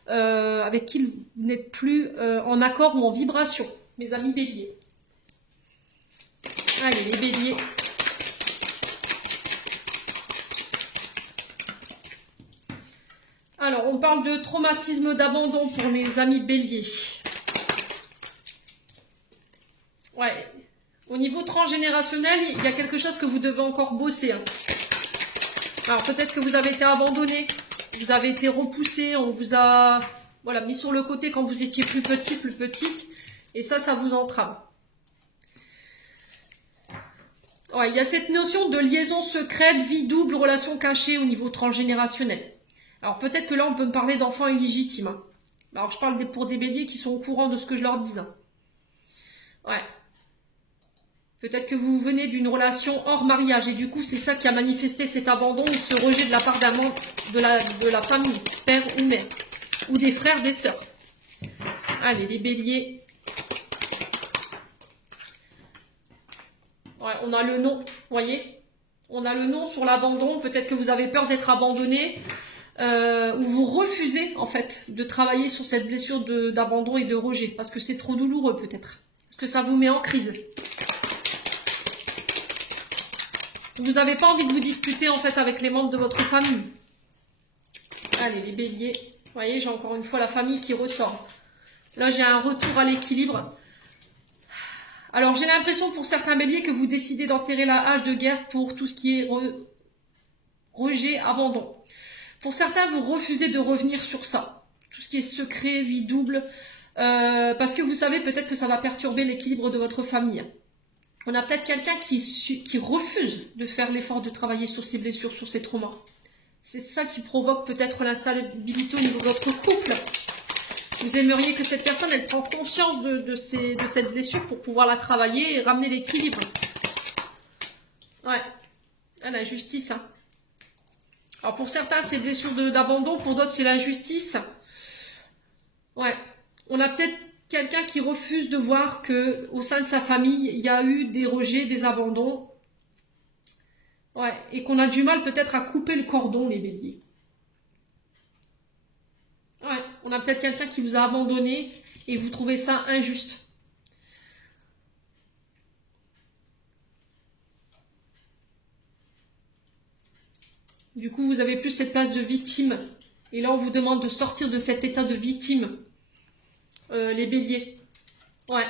avec qui vous n'êtes plus en accord ou en vibration. Mes amis béliers. Allez, les béliers. Alors, on parle de traumatisme d'abandon pour mes amis béliers. Ouais. Au niveau transgénérationnel, il y a quelque chose que vous devez encore bosser. Hein. Alors, peut-être que vous avez été abandonné, vous avez été repoussé, on vous a mis sur le côté quand vous étiez plus petit, plus petite. Et ça vous entrave. Ouais, il y a cette notion de liaison secrète, vie double, relation cachée au niveau transgénérationnel. Alors peut-être que là on peut me parler d'enfants illégitimes. Hein. Alors je parle pour des béliers qui sont au courant de ce que je leur dis. Hein. Ouais. Peut-être que vous venez d'une relation hors mariage et du coup c'est ça qui a manifesté cet abandon ou ce rejet de la part d'un membre de la famille, père ou mère, ou des frères, des sœurs. Allez, les béliers. Ouais, on a le non, vous voyez. On a le non sur l'abandon. Peut-être que vous avez peur d'être abandonné ou vous refusez en fait de travailler sur cette blessure d'abandon et de rejet parce que c'est trop douloureux peut-être. Parce que ça vous met en crise. Vous n'avez pas envie de vous disputer en fait avec les membres de votre famille. Allez, les béliers. Vous voyez, j'ai encore une fois la famille qui ressort. Là, j'ai un retour à l'équilibre. Alors, j'ai l'impression pour certains béliers que vous décidez d'enterrer la hache de guerre pour tout ce qui est rejet, abandon. Pour certains, vous refusez de revenir sur ça. Tout ce qui est secret, vie double. Parce que vous savez peut-être que ça va perturber l'équilibre de votre famille. On a peut-être quelqu'un qui refuse de faire l'effort de travailler sur ses blessures, sur ses traumas. C'est ça qui provoque peut-être l'instabilité au niveau de votre couple. Vous aimeriez que cette personne, elle prenne conscience de cette blessure pour pouvoir la travailler et ramener l'équilibre. Ouais. Ah, la justice. Hein. Alors pour certains, c'est blessure d'abandon. Pour d'autres, c'est l'injustice. Ouais. On a peut-être quelqu'un qui refuse de voir que au sein de sa famille, il y a eu des rejets, des abandons. Ouais. Et qu'on a du mal peut-être à couper le cordon, les béliers. Ouais, on a peut-être quelqu'un qui vous a abandonné et vous trouvez ça injuste. Du coup, vous avez plus cette place de victime. Et là, on vous demande de sortir de cet état de victime. Les béliers. Ouais.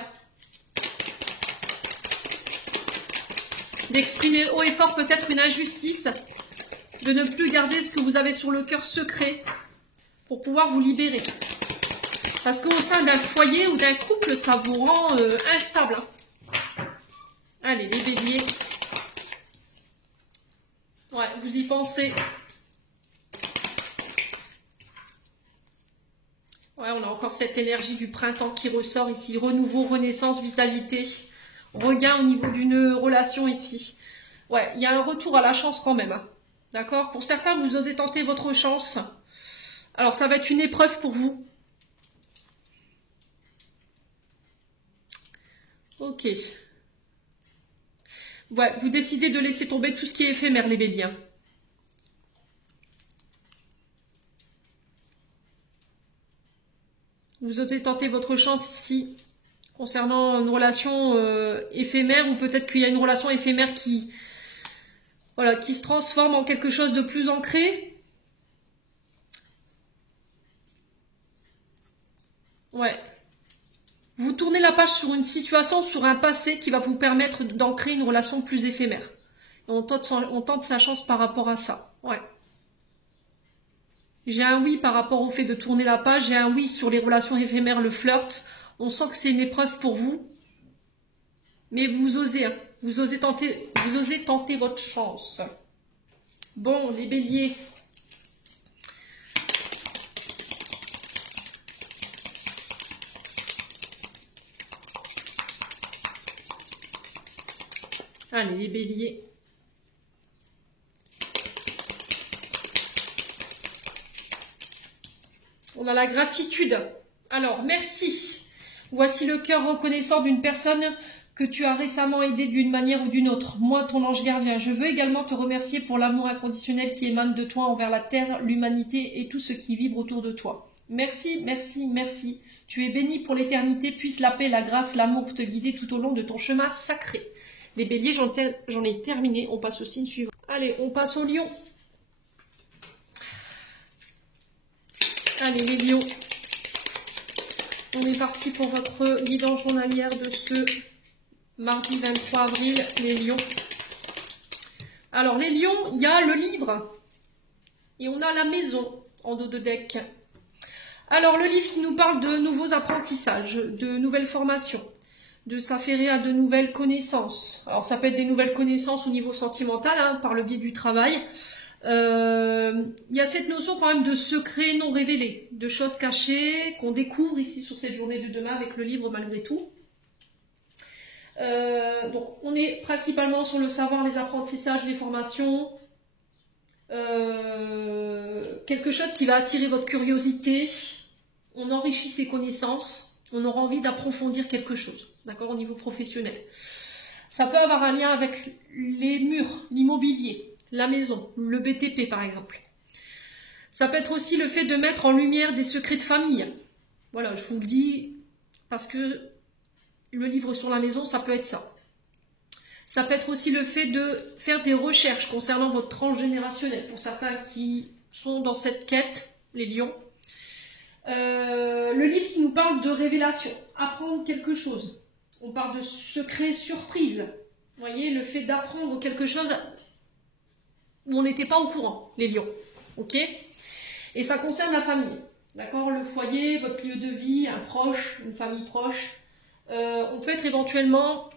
D'exprimer haut et fort peut-être une injustice. De ne plus garder ce que vous avez sur le cœur secret. Pour pouvoir vous libérer. Parce qu'au sein d'un foyer ou d'un couple, ça vous rend instable. Hein. Allez, les béliers. Ouais, vous y pensez. Ouais, on a encore cette énergie du printemps qui ressort ici. Renouveau, renaissance, vitalité. Regain au niveau d'une relation ici. Ouais, il y a un retour à la chance quand même. Hein. D'accord? Pour certains, vous osez tenter votre chance. Alors, ça va être une épreuve pour vous. Ok. Ouais, vous décidez de laisser tomber tout ce qui est éphémère, les béliers. Vous osez tenter votre chance ici, concernant une relation éphémère, ou peut-être qu'il y a une relation éphémère qui, voilà, qui se transforme en quelque chose de plus ancré. Ouais. Vous tournez la page sur une situation, sur un passé qui va vous permettre d'ancrer une relation plus éphémère. Et on tente sa chance par rapport à ça. Ouais. J'ai un oui par rapport au fait de tourner la page. J'ai un oui sur les relations éphémères, le flirt. On sent que c'est une épreuve pour vous. Mais vous osez, hein. Vous osez tenter votre chance. Bon, les béliers. Allez, les béliers. On a la gratitude. Alors, merci. Voici le cœur reconnaissant d'une personne que tu as récemment aidée d'une manière ou d'une autre. Moi, ton ange gardien, je veux également te remercier pour l'amour inconditionnel qui émane de toi envers la terre, l'humanité et tout ce qui vibre autour de toi. Merci, merci, merci. Tu es béni pour l'éternité. Puisse la paix, la grâce, l'amour te guider tout au long de ton chemin sacré. Les béliers, j'en ai terminé. On passe au signe suivant. Allez, on passe au lion. Allez, les lions. On est parti pour votre guidance journalière de ce mardi 23 avril, les lions. Alors, les lions, il y a le livre. Et on a la maison en dos de deck. Alors, le livre qui nous parle de nouveaux apprentissages, de nouvelles formations, de s'affairer à de nouvelles connaissances. Alors, ça peut être des nouvelles connaissances au niveau sentimental, hein, par le biais du travail. Il y a cette notion quand même de secret non révélé, de choses cachées qu'on découvre ici sur cette journée de demain avec le livre malgré tout. Donc, on est principalement sur le savoir, les apprentissages, les formations. Quelque chose qui va attirer votre curiosité. On enrichit ses connaissances. On aura envie d'approfondir quelque chose, d'accord, au niveau professionnel. Ça peut avoir un lien avec les murs, l'immobilier, la maison, le BTP par exemple. Ça peut être aussi le fait de mettre en lumière des secrets de famille. Voilà, je vous le dis parce que le livre sur la maison, ça peut être ça. Ça peut être aussi le fait de faire des recherches concernant votre tranche générationnelle, pour certains qui sont dans cette quête, les lions. Le livre qui nous parle de révélation, apprendre quelque chose. On parle de secret surprise. Vous voyez, le fait d'apprendre quelque chose où on n'était pas au courant, les lions. Ok? Et ça concerne la famille. D'accord? Le foyer, votre lieu de vie, un proche, une famille proche. On peut être éventuellement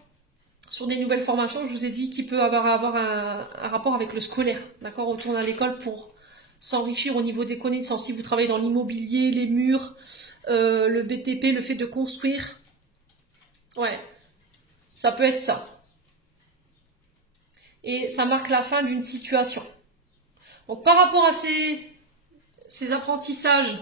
sur des nouvelles formations, je vous ai dit, qui peut avoir un rapport avec le scolaire. D'accord? Retourner à l'école pour s'enrichir au niveau des connaissances. Si vous travaillez dans l'immobilier, les murs, le BTP, le fait de construire. Ouais, ça peut être ça. Et ça marque la fin d'une situation. Donc par rapport à ces apprentissages,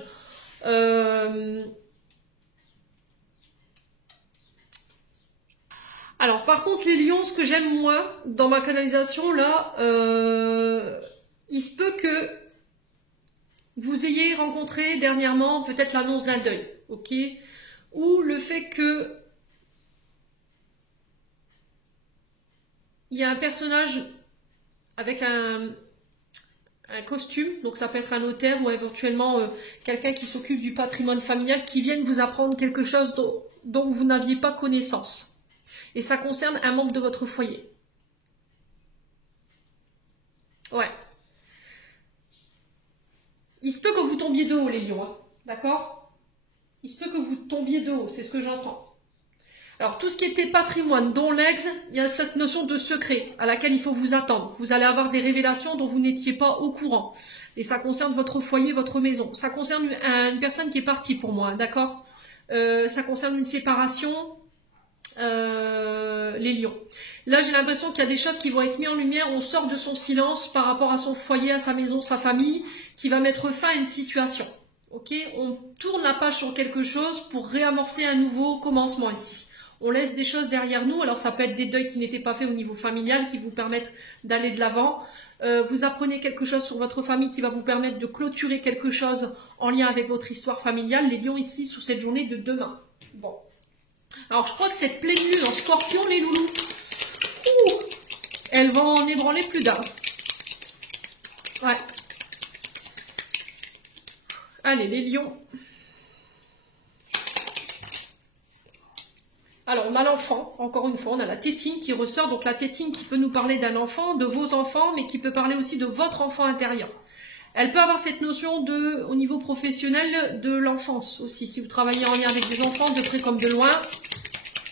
alors par contre les lions, ce que j'aime moi dans ma canalisation là, il se peut que vous ayez rencontré dernièrement peut-être l'annonce d'un deuil, ok, ou le fait que il y a un personnage avec un costume, donc ça peut être un notaire ou éventuellement quelqu'un qui s'occupe du patrimoine familial qui vienne vous apprendre quelque chose dont vous n'aviez pas connaissance. Et ça concerne un membre de votre foyer. Ouais. Il se peut que vous tombiez de haut, les lions, hein, d'accord? Il se peut que vous tombiez de haut, c'est ce que j'entends. Alors, tout ce qui était patrimoine, dont l'ex, il y a cette notion de secret à laquelle il faut vous attendre. Vous allez avoir des révélations dont vous n'étiez pas au courant. Et ça concerne votre foyer, votre maison. Ça concerne une personne qui est partie pour moi, d'accord? Ça concerne une séparation, les lions. Là, j'ai l'impression qu'il y a des choses qui vont être mises en lumière. On sort de son silence par rapport à son foyer, à sa maison, sa famille, qui va mettre fin à une situation. Ok, on tourne la page sur quelque chose pour réamorcer un nouveau commencement ici. On laisse des choses derrière nous. Alors, ça peut être des deuils qui n'étaient pas faits au niveau familial, qui vous permettent d'aller de l'avant. Vous apprenez quelque chose sur votre famille qui va vous permettre de clôturer quelque chose en lien avec votre histoire familiale. Les lions ici, sur cette journée de demain. Bon. Alors, je crois que cette pleine lune en scorpion, les loulous, elle va en ébranler plus d'un. Ouais. Allez, les lions. Alors, on a l'enfant, encore une fois, on a la tétine qui ressort. Donc, la tétine qui peut nous parler d'un enfant, de vos enfants, mais qui peut parler aussi de votre enfant intérieur. Elle peut avoir cette notion de, au niveau professionnel, de l'enfance aussi. Si vous travaillez en lien avec des enfants, de près comme de loin,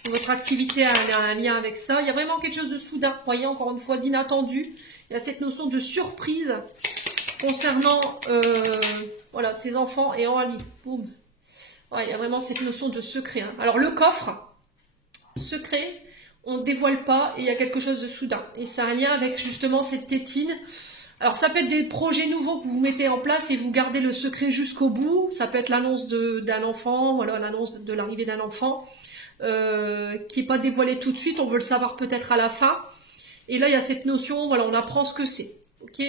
votre activité a un lien avec ça. Il y a vraiment quelque chose de soudain, vous voyez, encore une fois, d'inattendu. Il y a cette notion de surprise concernant voilà, ces enfants et en Ali. Boum. Ouais, il y a vraiment cette notion de secret. Hein. Alors, le coffre, secret, on ne dévoile pas et il y a quelque chose de soudain. Et c'est un lien avec justement cette tétine. Alors, ça peut être des projets nouveaux que vous mettez en place et vous gardez le secret jusqu'au bout. Ça peut être l'annonce d'un enfant, voilà, l'annonce de l'arrivée d'un enfant qui n'est pas dévoilé tout de suite. On veut le savoir peut-être à la fin. Et là, il y a cette notion, voilà, on apprend ce que c'est. Ok.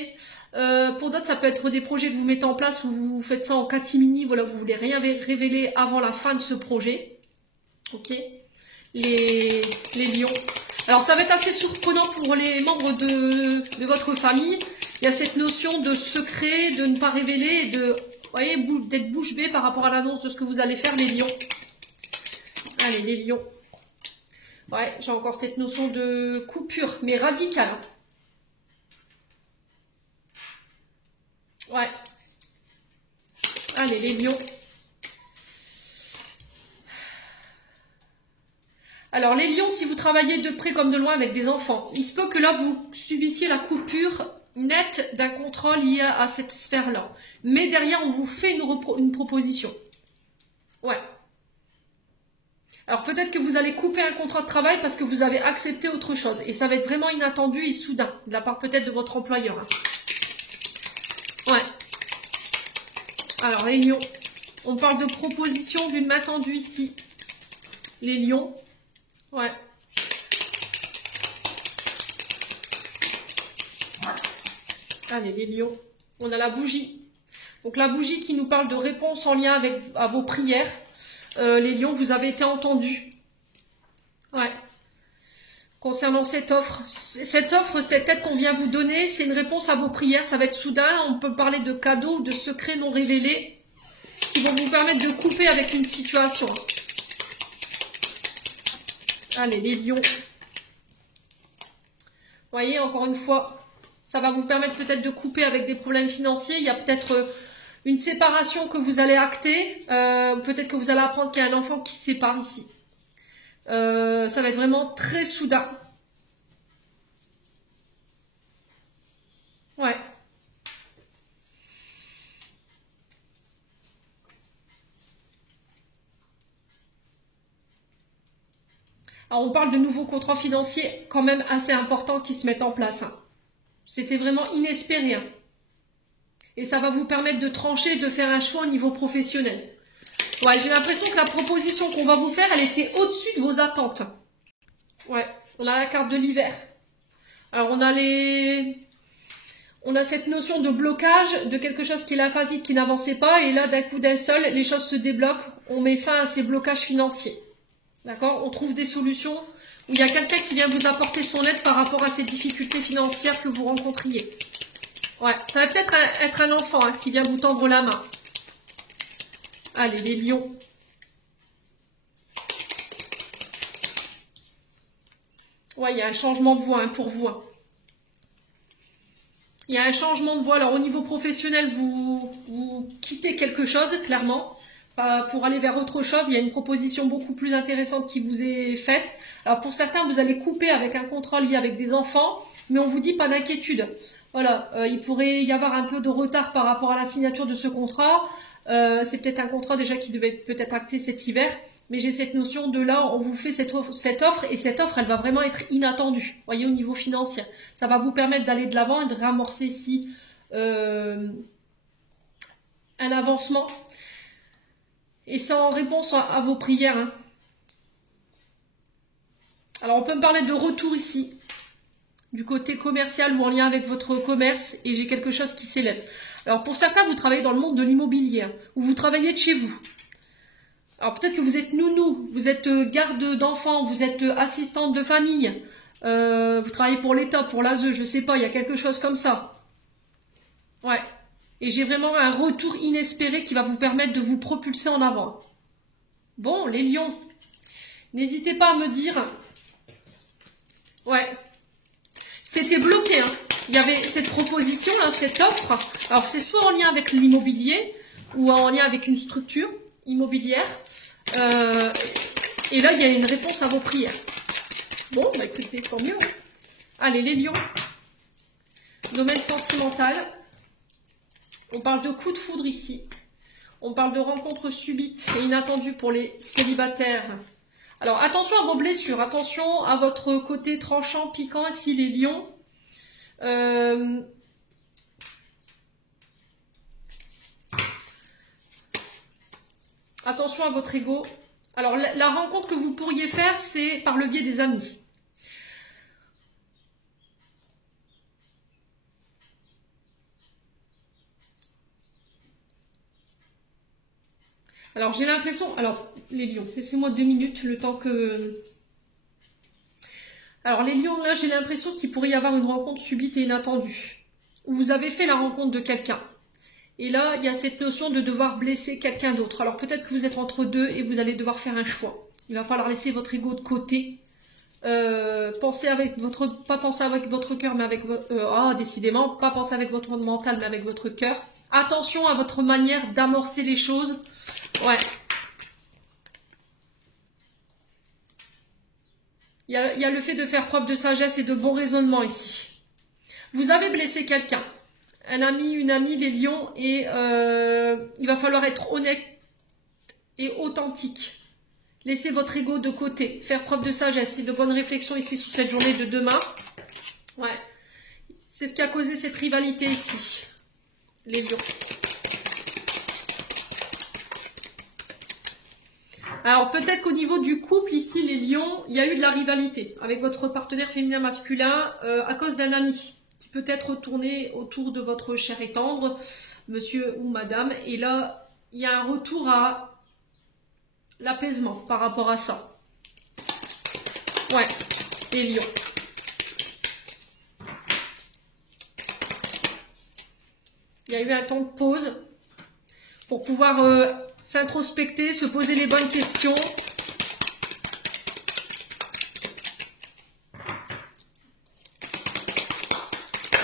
Pour d'autres, ça peut être des projets que vous mettez en place où vous faites ça en catimini. Voilà, vous voulez rien révéler avant la fin de ce projet. Ok. Les lions. Alors, ça va être assez surprenant pour les membres de votre famille. Il y a cette notion de secret, de ne pas révéler, de, voyez, d'être bouche bée par rapport à l'annonce de ce que vous allez faire, les lions. Allez, les lions. Ouais, j'ai encore cette notion de coupure, mais radicale. Ouais. Allez, les lions. Alors, les lions, si vous travaillez de près comme de loin avec des enfants, il se peut que là, vous subissiez la coupure nette d'un contrat lié à cette sphère-là. Mais derrière, on vous fait une proposition. Ouais. Alors, peut-être que vous allez couper un contrat de travail parce que vous avez accepté autre chose. Et ça va être vraiment inattendu et soudain, de la part peut-être de votre employeur. Hein. Ouais. Alors, les lions. On parle de proposition d'une main tendue ici. Les lions. Ouais. Allez, les lions. On a la bougie. Donc, la bougie qui nous parle de réponse en lien avec vos prières. Les lions, vous avez été entendus. Ouais. Concernant cette offre, cette aide qu'on vient vous donner, c'est une réponse à vos prières. Ça va être soudain. On peut parler de cadeaux ou de secrets non révélés qui vont vous permettre de couper avec une situation. Allez, les lions. Vous voyez, encore une fois, ça va vous permettre peut-être de couper avec des problèmes financiers. Il y a peut-être une séparation que vous allez acter. Peut-être que vous allez apprendre qu'il y a un enfant qui se sépare ici. Ça va être vraiment très soudain. Ouais. Alors, on parle de nouveaux contrats financiers quand même assez importants qui se mettent en place. Hein. C'était vraiment inespéré. Hein. Et ça va vous permettre de trancher, de faire un choix au niveau professionnel. Ouais, j'ai l'impression que la proposition qu'on va vous faire, elle était au-dessus de vos attentes. Ouais, on a la carte de l'hiver. Alors, on a cette notion de blocage, de quelque chose qui est la phasite, qui n'avançait pas. Et là, d'un coup d'un seul, les choses se débloquent. On met fin à ces blocages financiers. D'accord? On trouve des solutions où il y a quelqu'un qui vient vous apporter son aide par rapport à ces difficultés financières que vous rencontriez. Ouais, ça va peut-être être un enfant hein, qui vient vous tendre la main. Allez, les lions. Ouais, il y a un changement de voie hein, pour vous. Hein. Il y a un changement de voie. Alors, au niveau professionnel, vous quittez quelque chose, clairement. pour aller vers autre chose. Il y a une proposition beaucoup plus intéressante qui vous est faite. Alors pour certains, vous allez couper avec un contrat lié avec des enfants, mais on vous dit pas d'inquiétude. Voilà, il pourrait y avoir un peu de retard par rapport à la signature de ce contrat. C'est peut-être un contrat déjà qui devait peut-être acté cet hiver, mais j'ai cette notion de là, on vous fait cette offre, et cette offre, elle va vraiment être inattendue, voyez, au niveau financier. Ça va vous permettre d'aller de l'avant et de ramorcer ici un avancement. Et c'est en réponse à vos prières. Hein. Alors, on peut me parler de retour ici, du côté commercial ou en lien avec votre commerce, et j'ai quelque chose qui s'élève. Alors, pour certains, vous travaillez dans le monde de l'immobilier, hein, ou vous travaillez de chez vous. Alors, peut-être que vous êtes nounou, vous êtes garde d'enfants, vous êtes assistante de famille, vous travaillez pour l'État, pour l'ASE, je sais pas, il y a quelque chose comme ça. Ouais. Et j'ai vraiment un retour inespéré qui va vous permettre de vous propulser en avant. Bon, les lions, n'hésitez pas à me dire. Ouais. C'était bloqué. Hein. Il y avait cette proposition, là, cette offre. Alors, c'est soit en lien avec l'immobilier ou en lien avec une structure immobilière. Et là, il y a une réponse à vos prières. Bon, bah écoutez, tant mieux. Hein. Allez, les lions. Domaine sentimental. On parle de coup de foudre ici. On parle de rencontres subites et inattendues pour les célibataires. Alors, attention à vos blessures. Attention à votre côté tranchant, piquant ici, les lions. Attention à votre ego. Alors, la rencontre que vous pourriez faire, c'est par le biais des amis. Alors, j'ai l'impression... Alors, les lions, laissez-moi 2 minutes, le temps que... Alors, les lions, là, j'ai l'impression qu'il pourrait y avoir une rencontre subite et inattendue. Où vous avez fait la rencontre de quelqu'un. Et là, il y a cette notion de devoir blesser quelqu'un d'autre. Alors, peut-être que vous êtes entre deux et vous allez devoir faire un choix. Il va falloir laisser votre ego de côté. Pensez avec votre... Pas penser avec votre cœur, mais avec votre... décidément, pas penser avec votre mental, mais avec votre cœur. Attention à votre manière d'amorcer les choses. Ouais. Il y a le fait de faire preuve de sagesse et de bon raisonnement ici. Vous avez blessé quelqu'un. Un ami, une amie, les lions. Et il va falloir être honnête et authentique. Laissez votre ego de côté. Faire preuve de sagesse et de bonne réflexion ici sous cette journée de demain. Ouais. C'est ce qui a causé cette rivalité ici. Les lions. Alors, peut-être qu'au niveau du couple, ici, les lions, il y a eu de la rivalité avec votre partenaire féminin-masculin à cause d'un ami qui peut être tourné autour de votre chair et tendre, monsieur ou madame. Et là, il y a un retour à l'apaisement par rapport à ça. Ouais, les lions. Il y a eu un temps de pause pour pouvoir... s'introspecter, se poser les bonnes questions.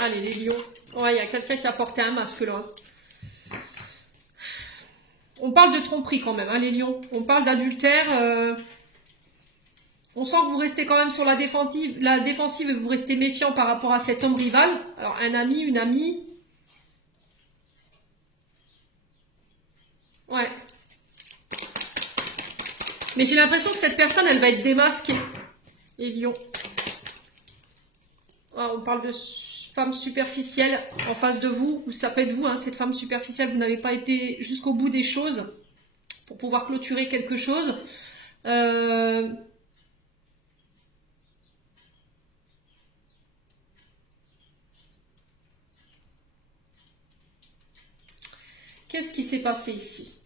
Allez, les lions. Ouais, il y a quelqu'un qui a porté un masque là. On parle de tromperie quand même, hein, les lions. On parle d'adultère. On sent que vous restez quand même sur la défensive et vous restez méfiant par rapport à cet homme rival. Alors, un ami, une amie. Ouais. Mais j'ai l'impression que cette personne, elle va être démasquée. Les lions. Ah, on parle de femme superficielle en face de vous. Ou ça peut être vous, hein, cette femme superficielle. Vous n'avez pas été jusqu'au bout des choses pour pouvoir clôturer quelque chose. Qu'est-ce qui s'est passé ici?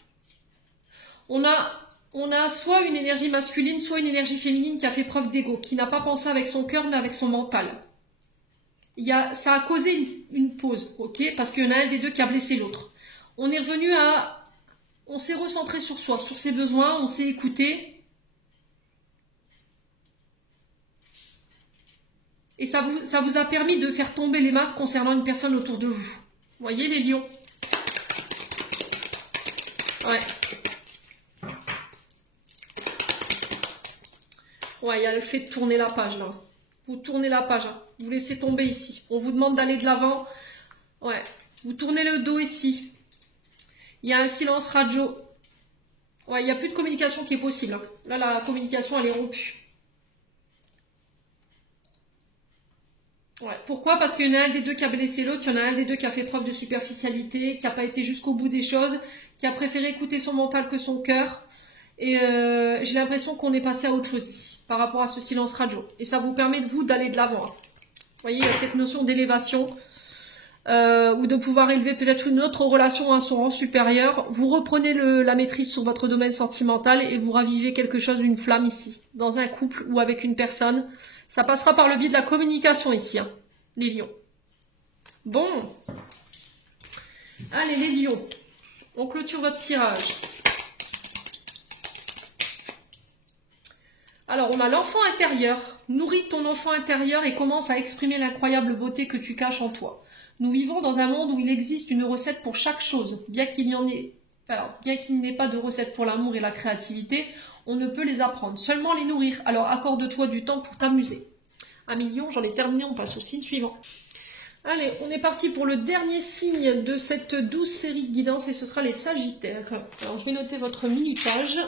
On a soit une énergie masculine, soit une énergie féminine qui a fait preuve d'ego, qui n'a pas pensé avec son cœur, mais avec son mental. Ça a causé une pause, ok? Parce qu'il y en a un des deux qui a blessé l'autre. On est revenu à... On s'est recentré sur soi, sur ses besoins, on s'est écouté. Et ça vous a permis de faire tomber les masques concernant une personne autour de vous. Vous voyez les lions? Ouais. Ouais, il y a le fait de tourner la page là. Vous tournez la page, hein. Vous laissez tomber ici. On vous demande d'aller de l'avant. Ouais, vous tournez le dos ici. Il y a un silence radio. Ouais, il n'y a plus de communication qui est possible, hein. Là, la communication, elle est rompue. Ouais. Pourquoi? Parce qu'il y en a un des deux qui a blessé l'autre, il y en a un des deux qui a fait preuve de superficialité, qui n'a pas été jusqu'au bout des choses, qui a préféré écouter son mental que son cœur. Et j'ai l'impression qu'on est passé à autre chose ici, par rapport à ce silence radio. Et ça vous permet de vous d'aller de l'avant, hein. Vous voyez, il y a cette notion d'élévation, ou de pouvoir élever peut-être une autre relation à son rang supérieur. Vous reprenez la maîtrise sur votre domaine sentimental et vous ravivez quelque chose, une flamme ici, dans un couple ou avec une personne. Ça passera par le biais de la communication ici, hein, les lions. Bon. Allez, les lions. On clôture votre tirage. Alors, on a l'enfant intérieur. Nourris ton enfant intérieur et commence à exprimer l'incroyable beauté que tu caches en toi. Nous vivons dans un monde où il existe une recette pour chaque chose. Bien qu'il n'ait pas de recette pour l'amour et la créativité, on ne peut les apprendre, seulement les nourrir. Alors accorde-toi du temps pour t'amuser. 1 million, j'en ai terminé, on passe au signe suivant. Allez, on est parti pour le dernier signe de cette douce série de guidance et ce sera les Sagittaires. Alors je vais noter votre mini-page.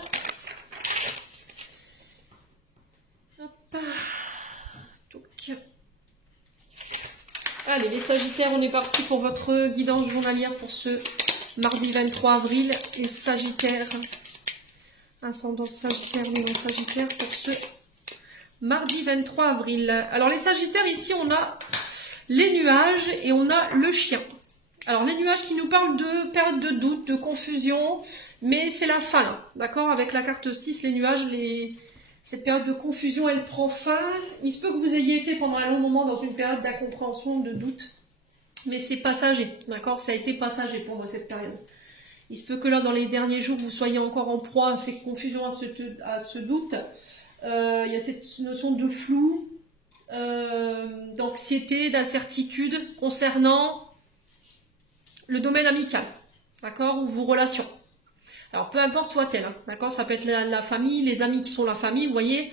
Hop. Donc. Allez, les Sagittaires, on est parti pour votre guidance journalière pour ce mardi 23 avril. Les Sagittaires, ascendant Sagittaire, lunaire Sagittaire, pour ce mardi 23 avril. Alors, les Sagittaires, ici, on a les nuages et on a le chien. Alors, les nuages qui nous parlent de période de doute, de confusion, mais c'est la fin, là, d'accord? Avec la carte 6, les nuages, cette période de confusion, elle prend fin. Il se peut que vous ayez été pendant un long moment dans une période d'incompréhension, de doute, mais c'est passager, d'accord? Ça a été passager pour moi, cette période. Il se peut que là, dans les derniers jours, vous soyez encore en proie à ces confusions, à ce doute. Il y a cette notion de flou, d'anxiété, d'incertitude concernant le domaine amical, d'accord? Ou vos relations. Alors, peu importe soit-elle, hein, d'accord? Ça peut être la famille, les amis qui sont la famille, vous voyez.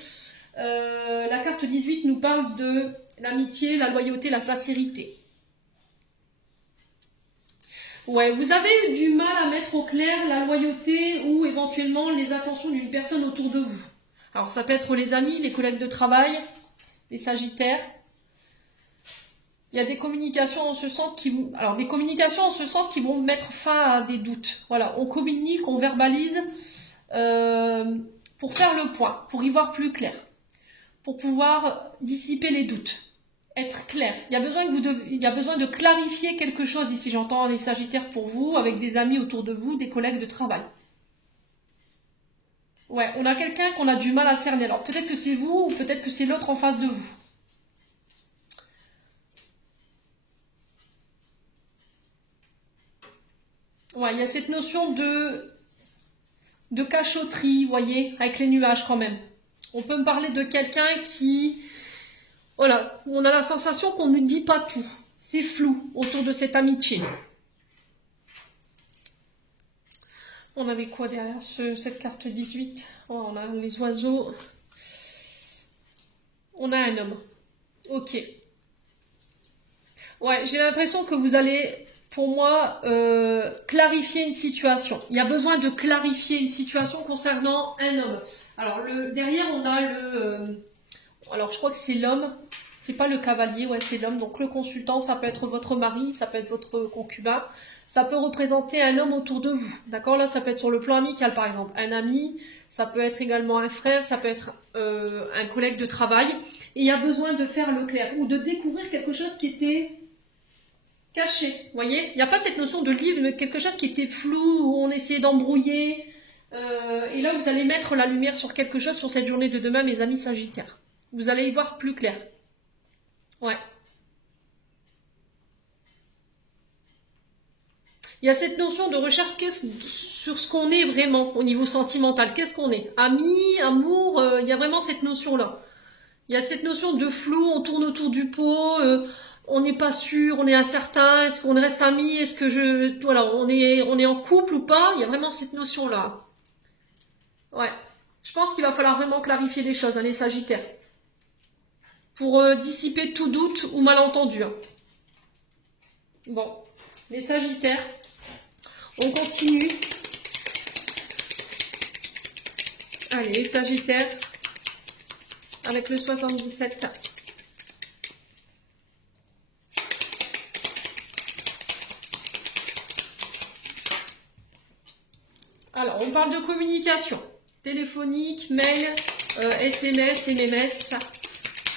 La carte 18 nous parle de l'amitié, la loyauté, la sincérité. Ouais, vous avez eu du mal à mettre au clair la loyauté ou éventuellement les attentions d'une personne autour de vous. Alors, ça peut être les amis, les collègues de travail, les Sagittaires. Il y a des communications en ce sens qui vont mettre fin à des doutes. Voilà, on communique, on verbalise pour faire le point, pour y voir plus clair, pour pouvoir dissiper les doutes, être clair. Il y a besoin de clarifier quelque chose ici. J'entends les Sagittaires pour vous, avec des amis autour de vous, des collègues de travail. Ouais, on a quelqu'un qu'on a du mal à cerner. Alors peut-être que c'est vous ou peut-être que c'est l'autre en face de vous. Ouais, il y a cette notion de cachotterie, vous voyez, avec les nuages quand même. On peut me parler de quelqu'un qui, voilà, où on a la sensation qu'on ne dit pas tout. C'est flou autour de cette amitié. On avait quoi derrière cette carte 18? Oh, on a les oiseaux. On a un homme. Ok. Ouais, j'ai l'impression que vous allez, pour moi, clarifier une situation. Il y a besoin de clarifier une situation concernant un homme. Alors, derrière, on a alors, je crois que c'est l'homme. C'est pas le cavalier, ouais, c'est l'homme. Donc, le consultant, ça peut être votre mari, ça peut être votre concubin. Ça peut représenter un homme autour de vous. D'accord? Là, ça peut être sur le plan amical, par exemple. Un ami, ça peut être également un frère, ça peut être un collègue de travail. Et il y a besoin de faire le clair ou de découvrir quelque chose qui était caché. Vous voyez? Il n'y a pas cette notion de livre, mais quelque chose qui était flou, où on essayait d'embrouiller. Et là, vous allez mettre la lumière sur quelque chose sur cette journée de demain, mes amis Sagittaires. Vous allez y voir plus clair. Ouais. Il y a cette notion de recherche sur ce qu'on est vraiment au niveau sentimental. Qu'est-ce qu'on est? Ami, amour, il y a vraiment cette notion-là. Il y a cette notion de flou, on tourne autour du pot, on n'est pas sûr, on est incertain, est-ce qu'on reste amis, est-ce que voilà, on est en couple ou pas? Il y a vraiment cette notion-là. Ouais. Je pense qu'il va falloir vraiment clarifier les choses, hein, les Sagittaires. Pour dissiper tout doute ou malentendu. Hein. Bon, les Sagittaires, on continue. Allez, les Sagittaires, avec le 77. Alors, on parle de communication. Téléphonique, mail, SMS, MMS.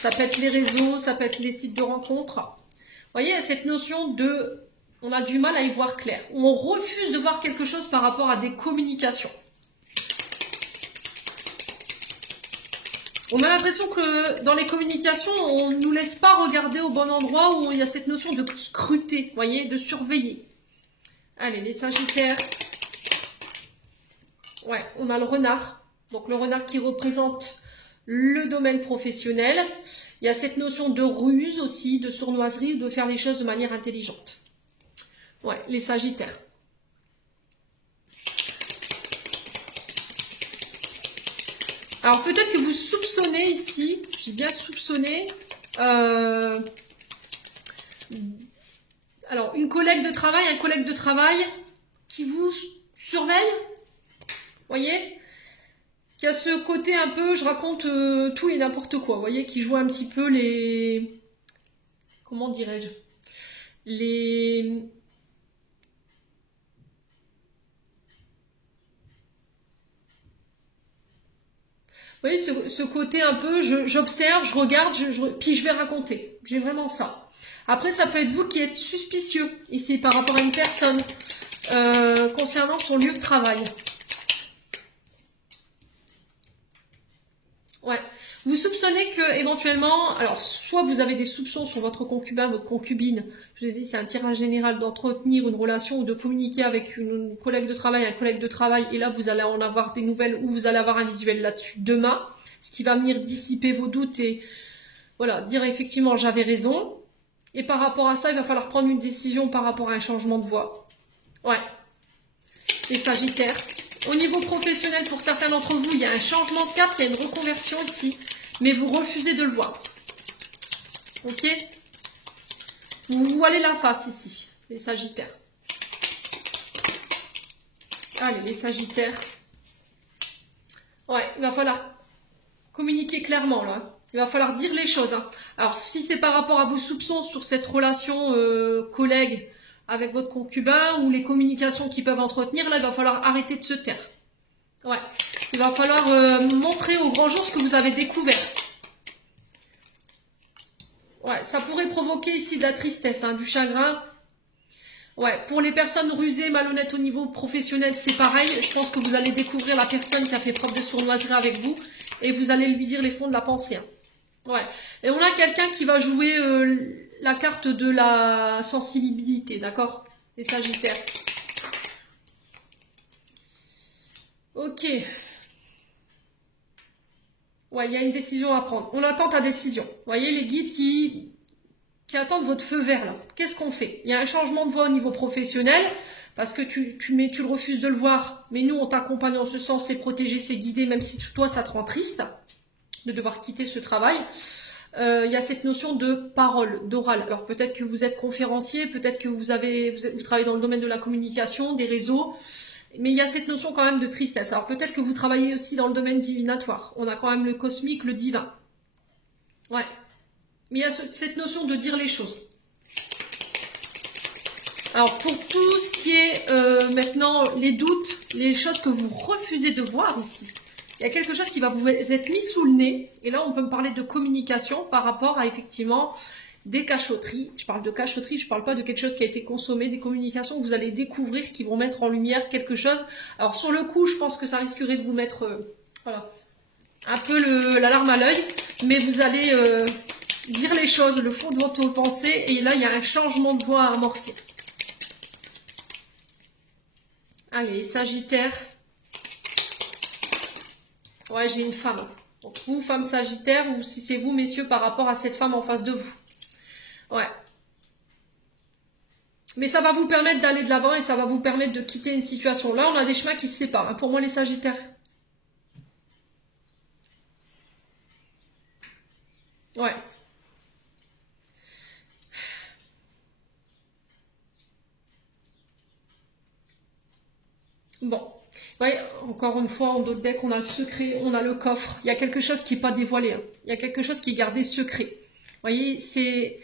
Ça peut être les réseaux, ça peut être les sites de rencontres. Vous voyez, il y a cette notion de... On a du mal à y voir clair. On refuse de voir quelque chose par rapport à des communications. On a l'impression que dans les communications, on ne nous laisse pas regarder au bon endroit où il y a cette notion de scruter, vous voyez, de surveiller. Allez, les Sagittaires. Ouais, on a le renard. Donc le renard qui représente le domaine professionnel. Il y a cette notion de ruse aussi, de sournoiserie, de faire les choses de manière intelligente. Ouais, les Sagittaires. Alors peut-être que vous soupçonnez ici, je dis bien soupçonner, alors une collègue de travail, un collègue de travail qui vous surveille, vous voyez, qui a ce côté un peu, je raconte tout et n'importe quoi, vous voyez, qui joue un petit peu les, comment dirais-je, les... Vous voyez, ce côté un peu, j'observe, je regarde, puis je vais raconter. J'ai vraiment ça. Après, ça peut être vous qui êtes suspicieux, ici, par rapport à une personne, concernant son lieu de travail. Ouais. Vous soupçonnez que, éventuellement, alors, soit vous avez des soupçons sur votre concubin, votre concubine, je vous ai dit, c'est un tirage général d'entretenir une relation ou de communiquer avec une collègue de travail, un collègue de travail, et là, vous allez en avoir des nouvelles ou vous allez avoir un visuel là-dessus demain, ce qui va venir dissiper vos doutes et, voilà, dire effectivement, j'avais raison. Et par rapport à ça, il va falloir prendre une décision par rapport à un changement de voie. Ouais. Les Sagittaires. Au niveau professionnel, pour certains d'entre vous, il y a un changement de cap, il y a une reconversion ici, mais vous refusez de le voir. Ok? Vous vous voilez la face ici, les Sagittaires. Allez, les Sagittaires. Ouais, il va falloir communiquer clairement, là. Il va falloir dire les choses. Hein. Alors, si c'est par rapport à vos soupçons sur cette relation collègue avec votre concubin ou les communications qu'ils peuvent entretenir, là, il va falloir arrêter de se taire. Ouais. Il va falloir montrer au grand jour ce que vous avez découvert. Ouais, ça pourrait provoquer ici de la tristesse, hein, du chagrin. Ouais, pour les personnes rusées, malhonnêtes au niveau professionnel, c'est pareil. Je pense que vous allez découvrir la personne qui a fait preuve de sournoiserie avec vous et vous allez lui dire les fonds de la pensée. Hein. Ouais. Et on a quelqu'un qui va jouer la carte de la sensibilité, d'accord? Les Sagittaires. Ok. Ouais, il y a une décision à prendre. On attend ta décision. Vous voyez, les guides qui attendent votre feu vert, là. Qu'est-ce qu'on fait? Il y a un changement de voie au niveau professionnel, parce que tu le refuses de le voir, mais nous, on t'accompagne en ce sens, c'est protéger, c'est guider, même si toi, ça te rend triste de devoir quitter ce travail. Il y a cette notion de parole, d'oral. Alors peut-être que vous êtes conférencier, peut-être que vous travaillez dans le domaine de la communication, des réseaux, mais il y a cette notion quand même de tristesse. Alors peut-être que vous travaillez aussi dans le domaine divinatoire. On a quand même le cosmique, le divin. Ouais. Mais il y a cette notion de dire les choses. Alors pour tout ce qui est maintenant les doutes, les choses que vous refusez de voir ici, il y a quelque chose qui va vous être mis sous le nez. Et là, on peut me parler de communication par rapport à effectivement des cachotteries. Je parle de cachotterie, je ne parle pas de quelque chose qui a été consommé, des communications que vous allez découvrir qui vont mettre en lumière quelque chose. Alors sur le coup, je pense que ça risquerait de vous mettre voilà, un peu la larme à l'œil. Mais vous allez dire les choses, le fond de votre pensée. Et là, il y a un changement de voix à amorcer. Allez, Sagittaire. Ouais, j'ai une femme. Donc vous, femme Sagittaire, ou si c'est vous, messieurs, par rapport à cette femme en face de vous. Ouais. Mais ça va vous permettre d'aller de l'avant et ça va vous permettre de quitter une situation. Là, on a des chemins qui se séparent. Hein, pour moi, les Sagittaires. Ouais. Bon. Ouais, encore une fois, en d'autres decks, on a le secret, on a le coffre. Il y a quelque chose qui n'est pas dévoilé. Hein. Il y a quelque chose qui est gardé secret. Vous voyez, c'est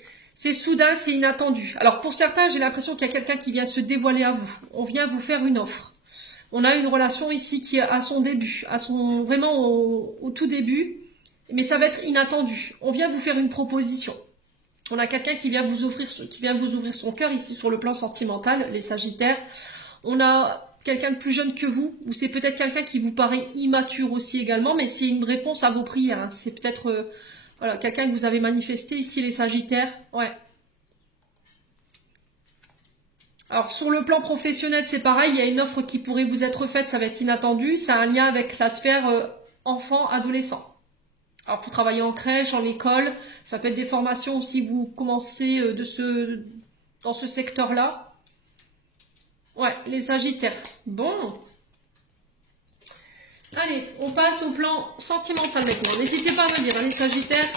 soudain, c'est inattendu. Alors pour certains, j'ai l'impression qu'il y a quelqu'un qui vient se dévoiler à vous. On vient vous faire une offre. On a une relation ici qui est à son début, vraiment au tout début, mais ça va être inattendu. On vient vous faire une proposition. On a quelqu'un qui vient vous ouvrir son cœur ici sur le plan sentimental, les Sagittaires. On a quelqu'un de plus jeune que vous, ou c'est peut-être quelqu'un qui vous paraît immature aussi également, mais c'est une réponse à vos prières. Hein. C'est peut-être voilà, quelqu'un que vous avez manifesté ici, les Sagittaires. Ouais. Alors, sur le plan professionnel, c'est pareil. Il y a une offre qui pourrait vous être faite. Ça va être inattendu. Ça a un lien avec la sphère enfant-adolescent. Alors, pour travailler en crèche, en école, ça peut être des formations aussi que vous commencez dans ce secteur-là. Ouais, les Sagittaires. Bon. Allez, on passe au plan sentimental maintenant. N'hésitez pas à me dire, hein, les Sagittaires.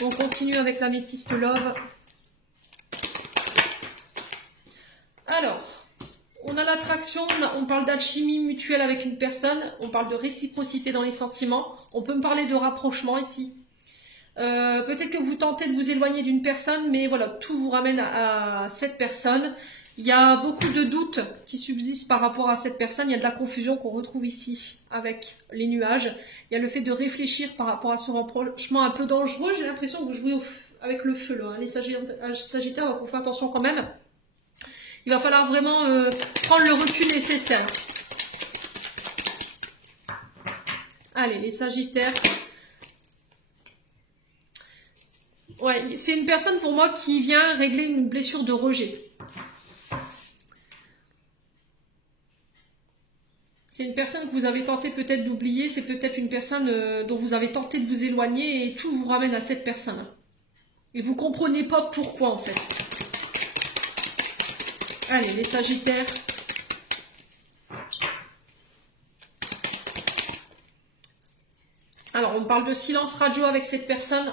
On continue avec l'améthyste love. Alors, on a l'attraction, on parle d'alchimie mutuelle avec une personne, on parle de réciprocité dans les sentiments, on peut me parler de rapprochement ici. Peut-être que vous tentez de vous éloigner d'une personne, mais voilà, tout vous ramène à cette personne. Il y a beaucoup de doutes qui subsistent par rapport à cette personne, il y a de la confusion qu'on retrouve ici avec les nuages. Il y a le fait de réfléchir par rapport à ce rapprochement un peu dangereux, j'ai l'impression que vous jouez avec le feu là, hein, les Sagittaires, donc on fait attention quand même. Il va falloir vraiment prendre le recul nécessaire. Allez, les Sagittaires. Ouais, c'est une personne pour moi qui vient régler une blessure de rejet. C'est une personne que vous avez tenté peut-être d'oublier. C'est peut-être une personne dont vous avez tenté de vous éloigner et tout vous ramène à cette personne. Et vous ne comprenez pas pourquoi en fait. Allez, les Sagittaires. Alors, on parle de silence radio avec cette personne.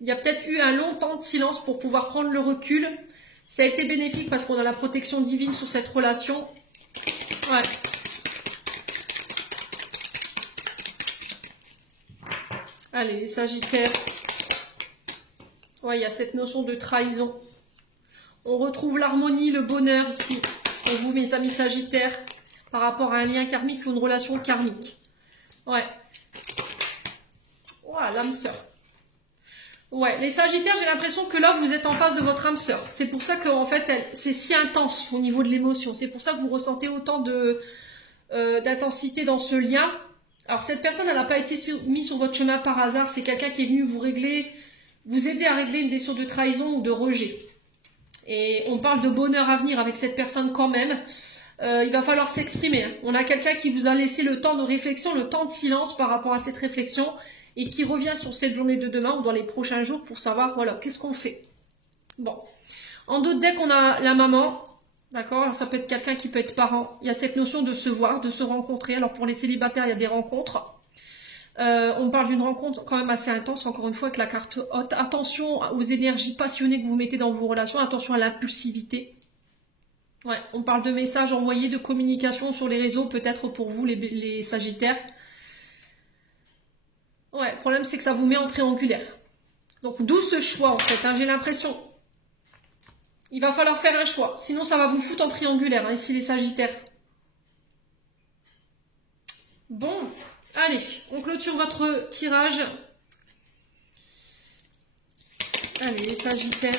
Il y a peut-être eu un long temps de silence pour pouvoir prendre le recul. Ça a été bénéfique parce qu'on a la protection divine sur cette relation. Ouais. Allez, les Sagittaires. Ouais, il y a cette notion de trahison. On retrouve l'harmonie, le bonheur ici, pour vous mes amis Sagittaires, par rapport à un lien karmique ou une relation karmique. Ouais. Voilà, l'âme sœur. Ouais, les Sagittaires, j'ai l'impression que là, vous êtes en face de votre âme sœur. C'est pour ça qu'en fait, c'est si intense au niveau de l'émotion. C'est pour ça que vous ressentez autant d'intensité dans ce lien. Alors, cette personne, elle n'a pas été mise sur votre chemin par hasard. C'est quelqu'un qui est venu vous aider à régler une blessure de trahison ou de rejet. Et on parle de bonheur à venir avec cette personne quand même. Il va falloir s'exprimer. Hein. On a quelqu'un qui vous a laissé le temps de réflexion, le temps de silence par rapport à cette réflexion et qui revient sur cette journée de demain ou dans les prochains jours pour savoir, voilà, qu'est-ce qu'on fait. Bon. En d'autres decks, on a la maman. D'accord? Ça peut être quelqu'un qui peut être parent. Il y a cette notion de se voir, de se rencontrer. Alors pour les célibataires, il y a des rencontres. On parle d'une rencontre quand même assez intense, encore une fois, avec la carte haute. Attention aux énergies passionnées que vous mettez dans vos relations. Attention à l'impulsivité. Ouais, on parle de messages envoyés, de communication sur les réseaux, peut-être pour vous, les Sagittaires. Ouais, le problème, c'est que ça vous met en triangulaire. Donc, d'où ce choix, en fait. Hein, j'ai l'impression. Il va falloir faire un choix. Sinon, ça va vous foutre en triangulaire, hein, ici, les Sagittaires. Bon, allez, on clôture votre tirage. Allez, les Sagittaires.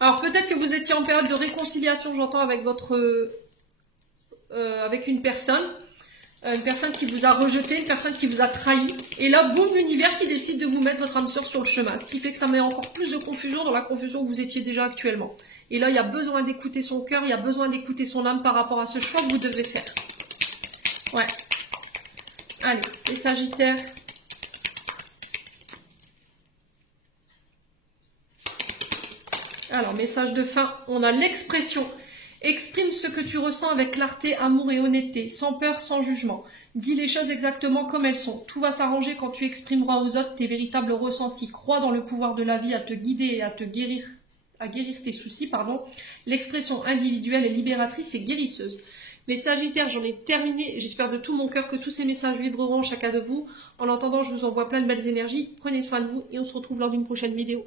Alors, peut-être que vous étiez en période de réconciliation, j'entends, avec avec une personne qui vous a rejeté, une personne qui vous a trahi. Et là, boum, l'univers qui décide de vous mettre votre âme sœur sur le chemin. Ce qui fait que ça met encore plus de confusion dans la confusion que vous étiez déjà actuellement. Et là, il y a besoin d'écouter son cœur, il y a besoin d'écouter son âme par rapport à ce choix que vous devez faire. Ouais. Allez, les Sagittaires. Alors, message de fin, on a l'expression. Exprime ce que tu ressens avec clarté, amour et honnêteté, sans peur, sans jugement. Dis les choses exactement comme elles sont. Tout va s'arranger quand tu exprimeras aux autres tes véritables ressentis. Crois dans le pouvoir de la vie à te guider et à guérir tes soucis. L'expression individuelle est libératrice et guérisseuse. Les Sagittaires, j'en ai terminé. J'espère de tout mon cœur que tous ces messages vibreront chacun de vous. En attendant, je vous envoie plein de belles énergies. Prenez soin de vous et on se retrouve lors d'une prochaine vidéo.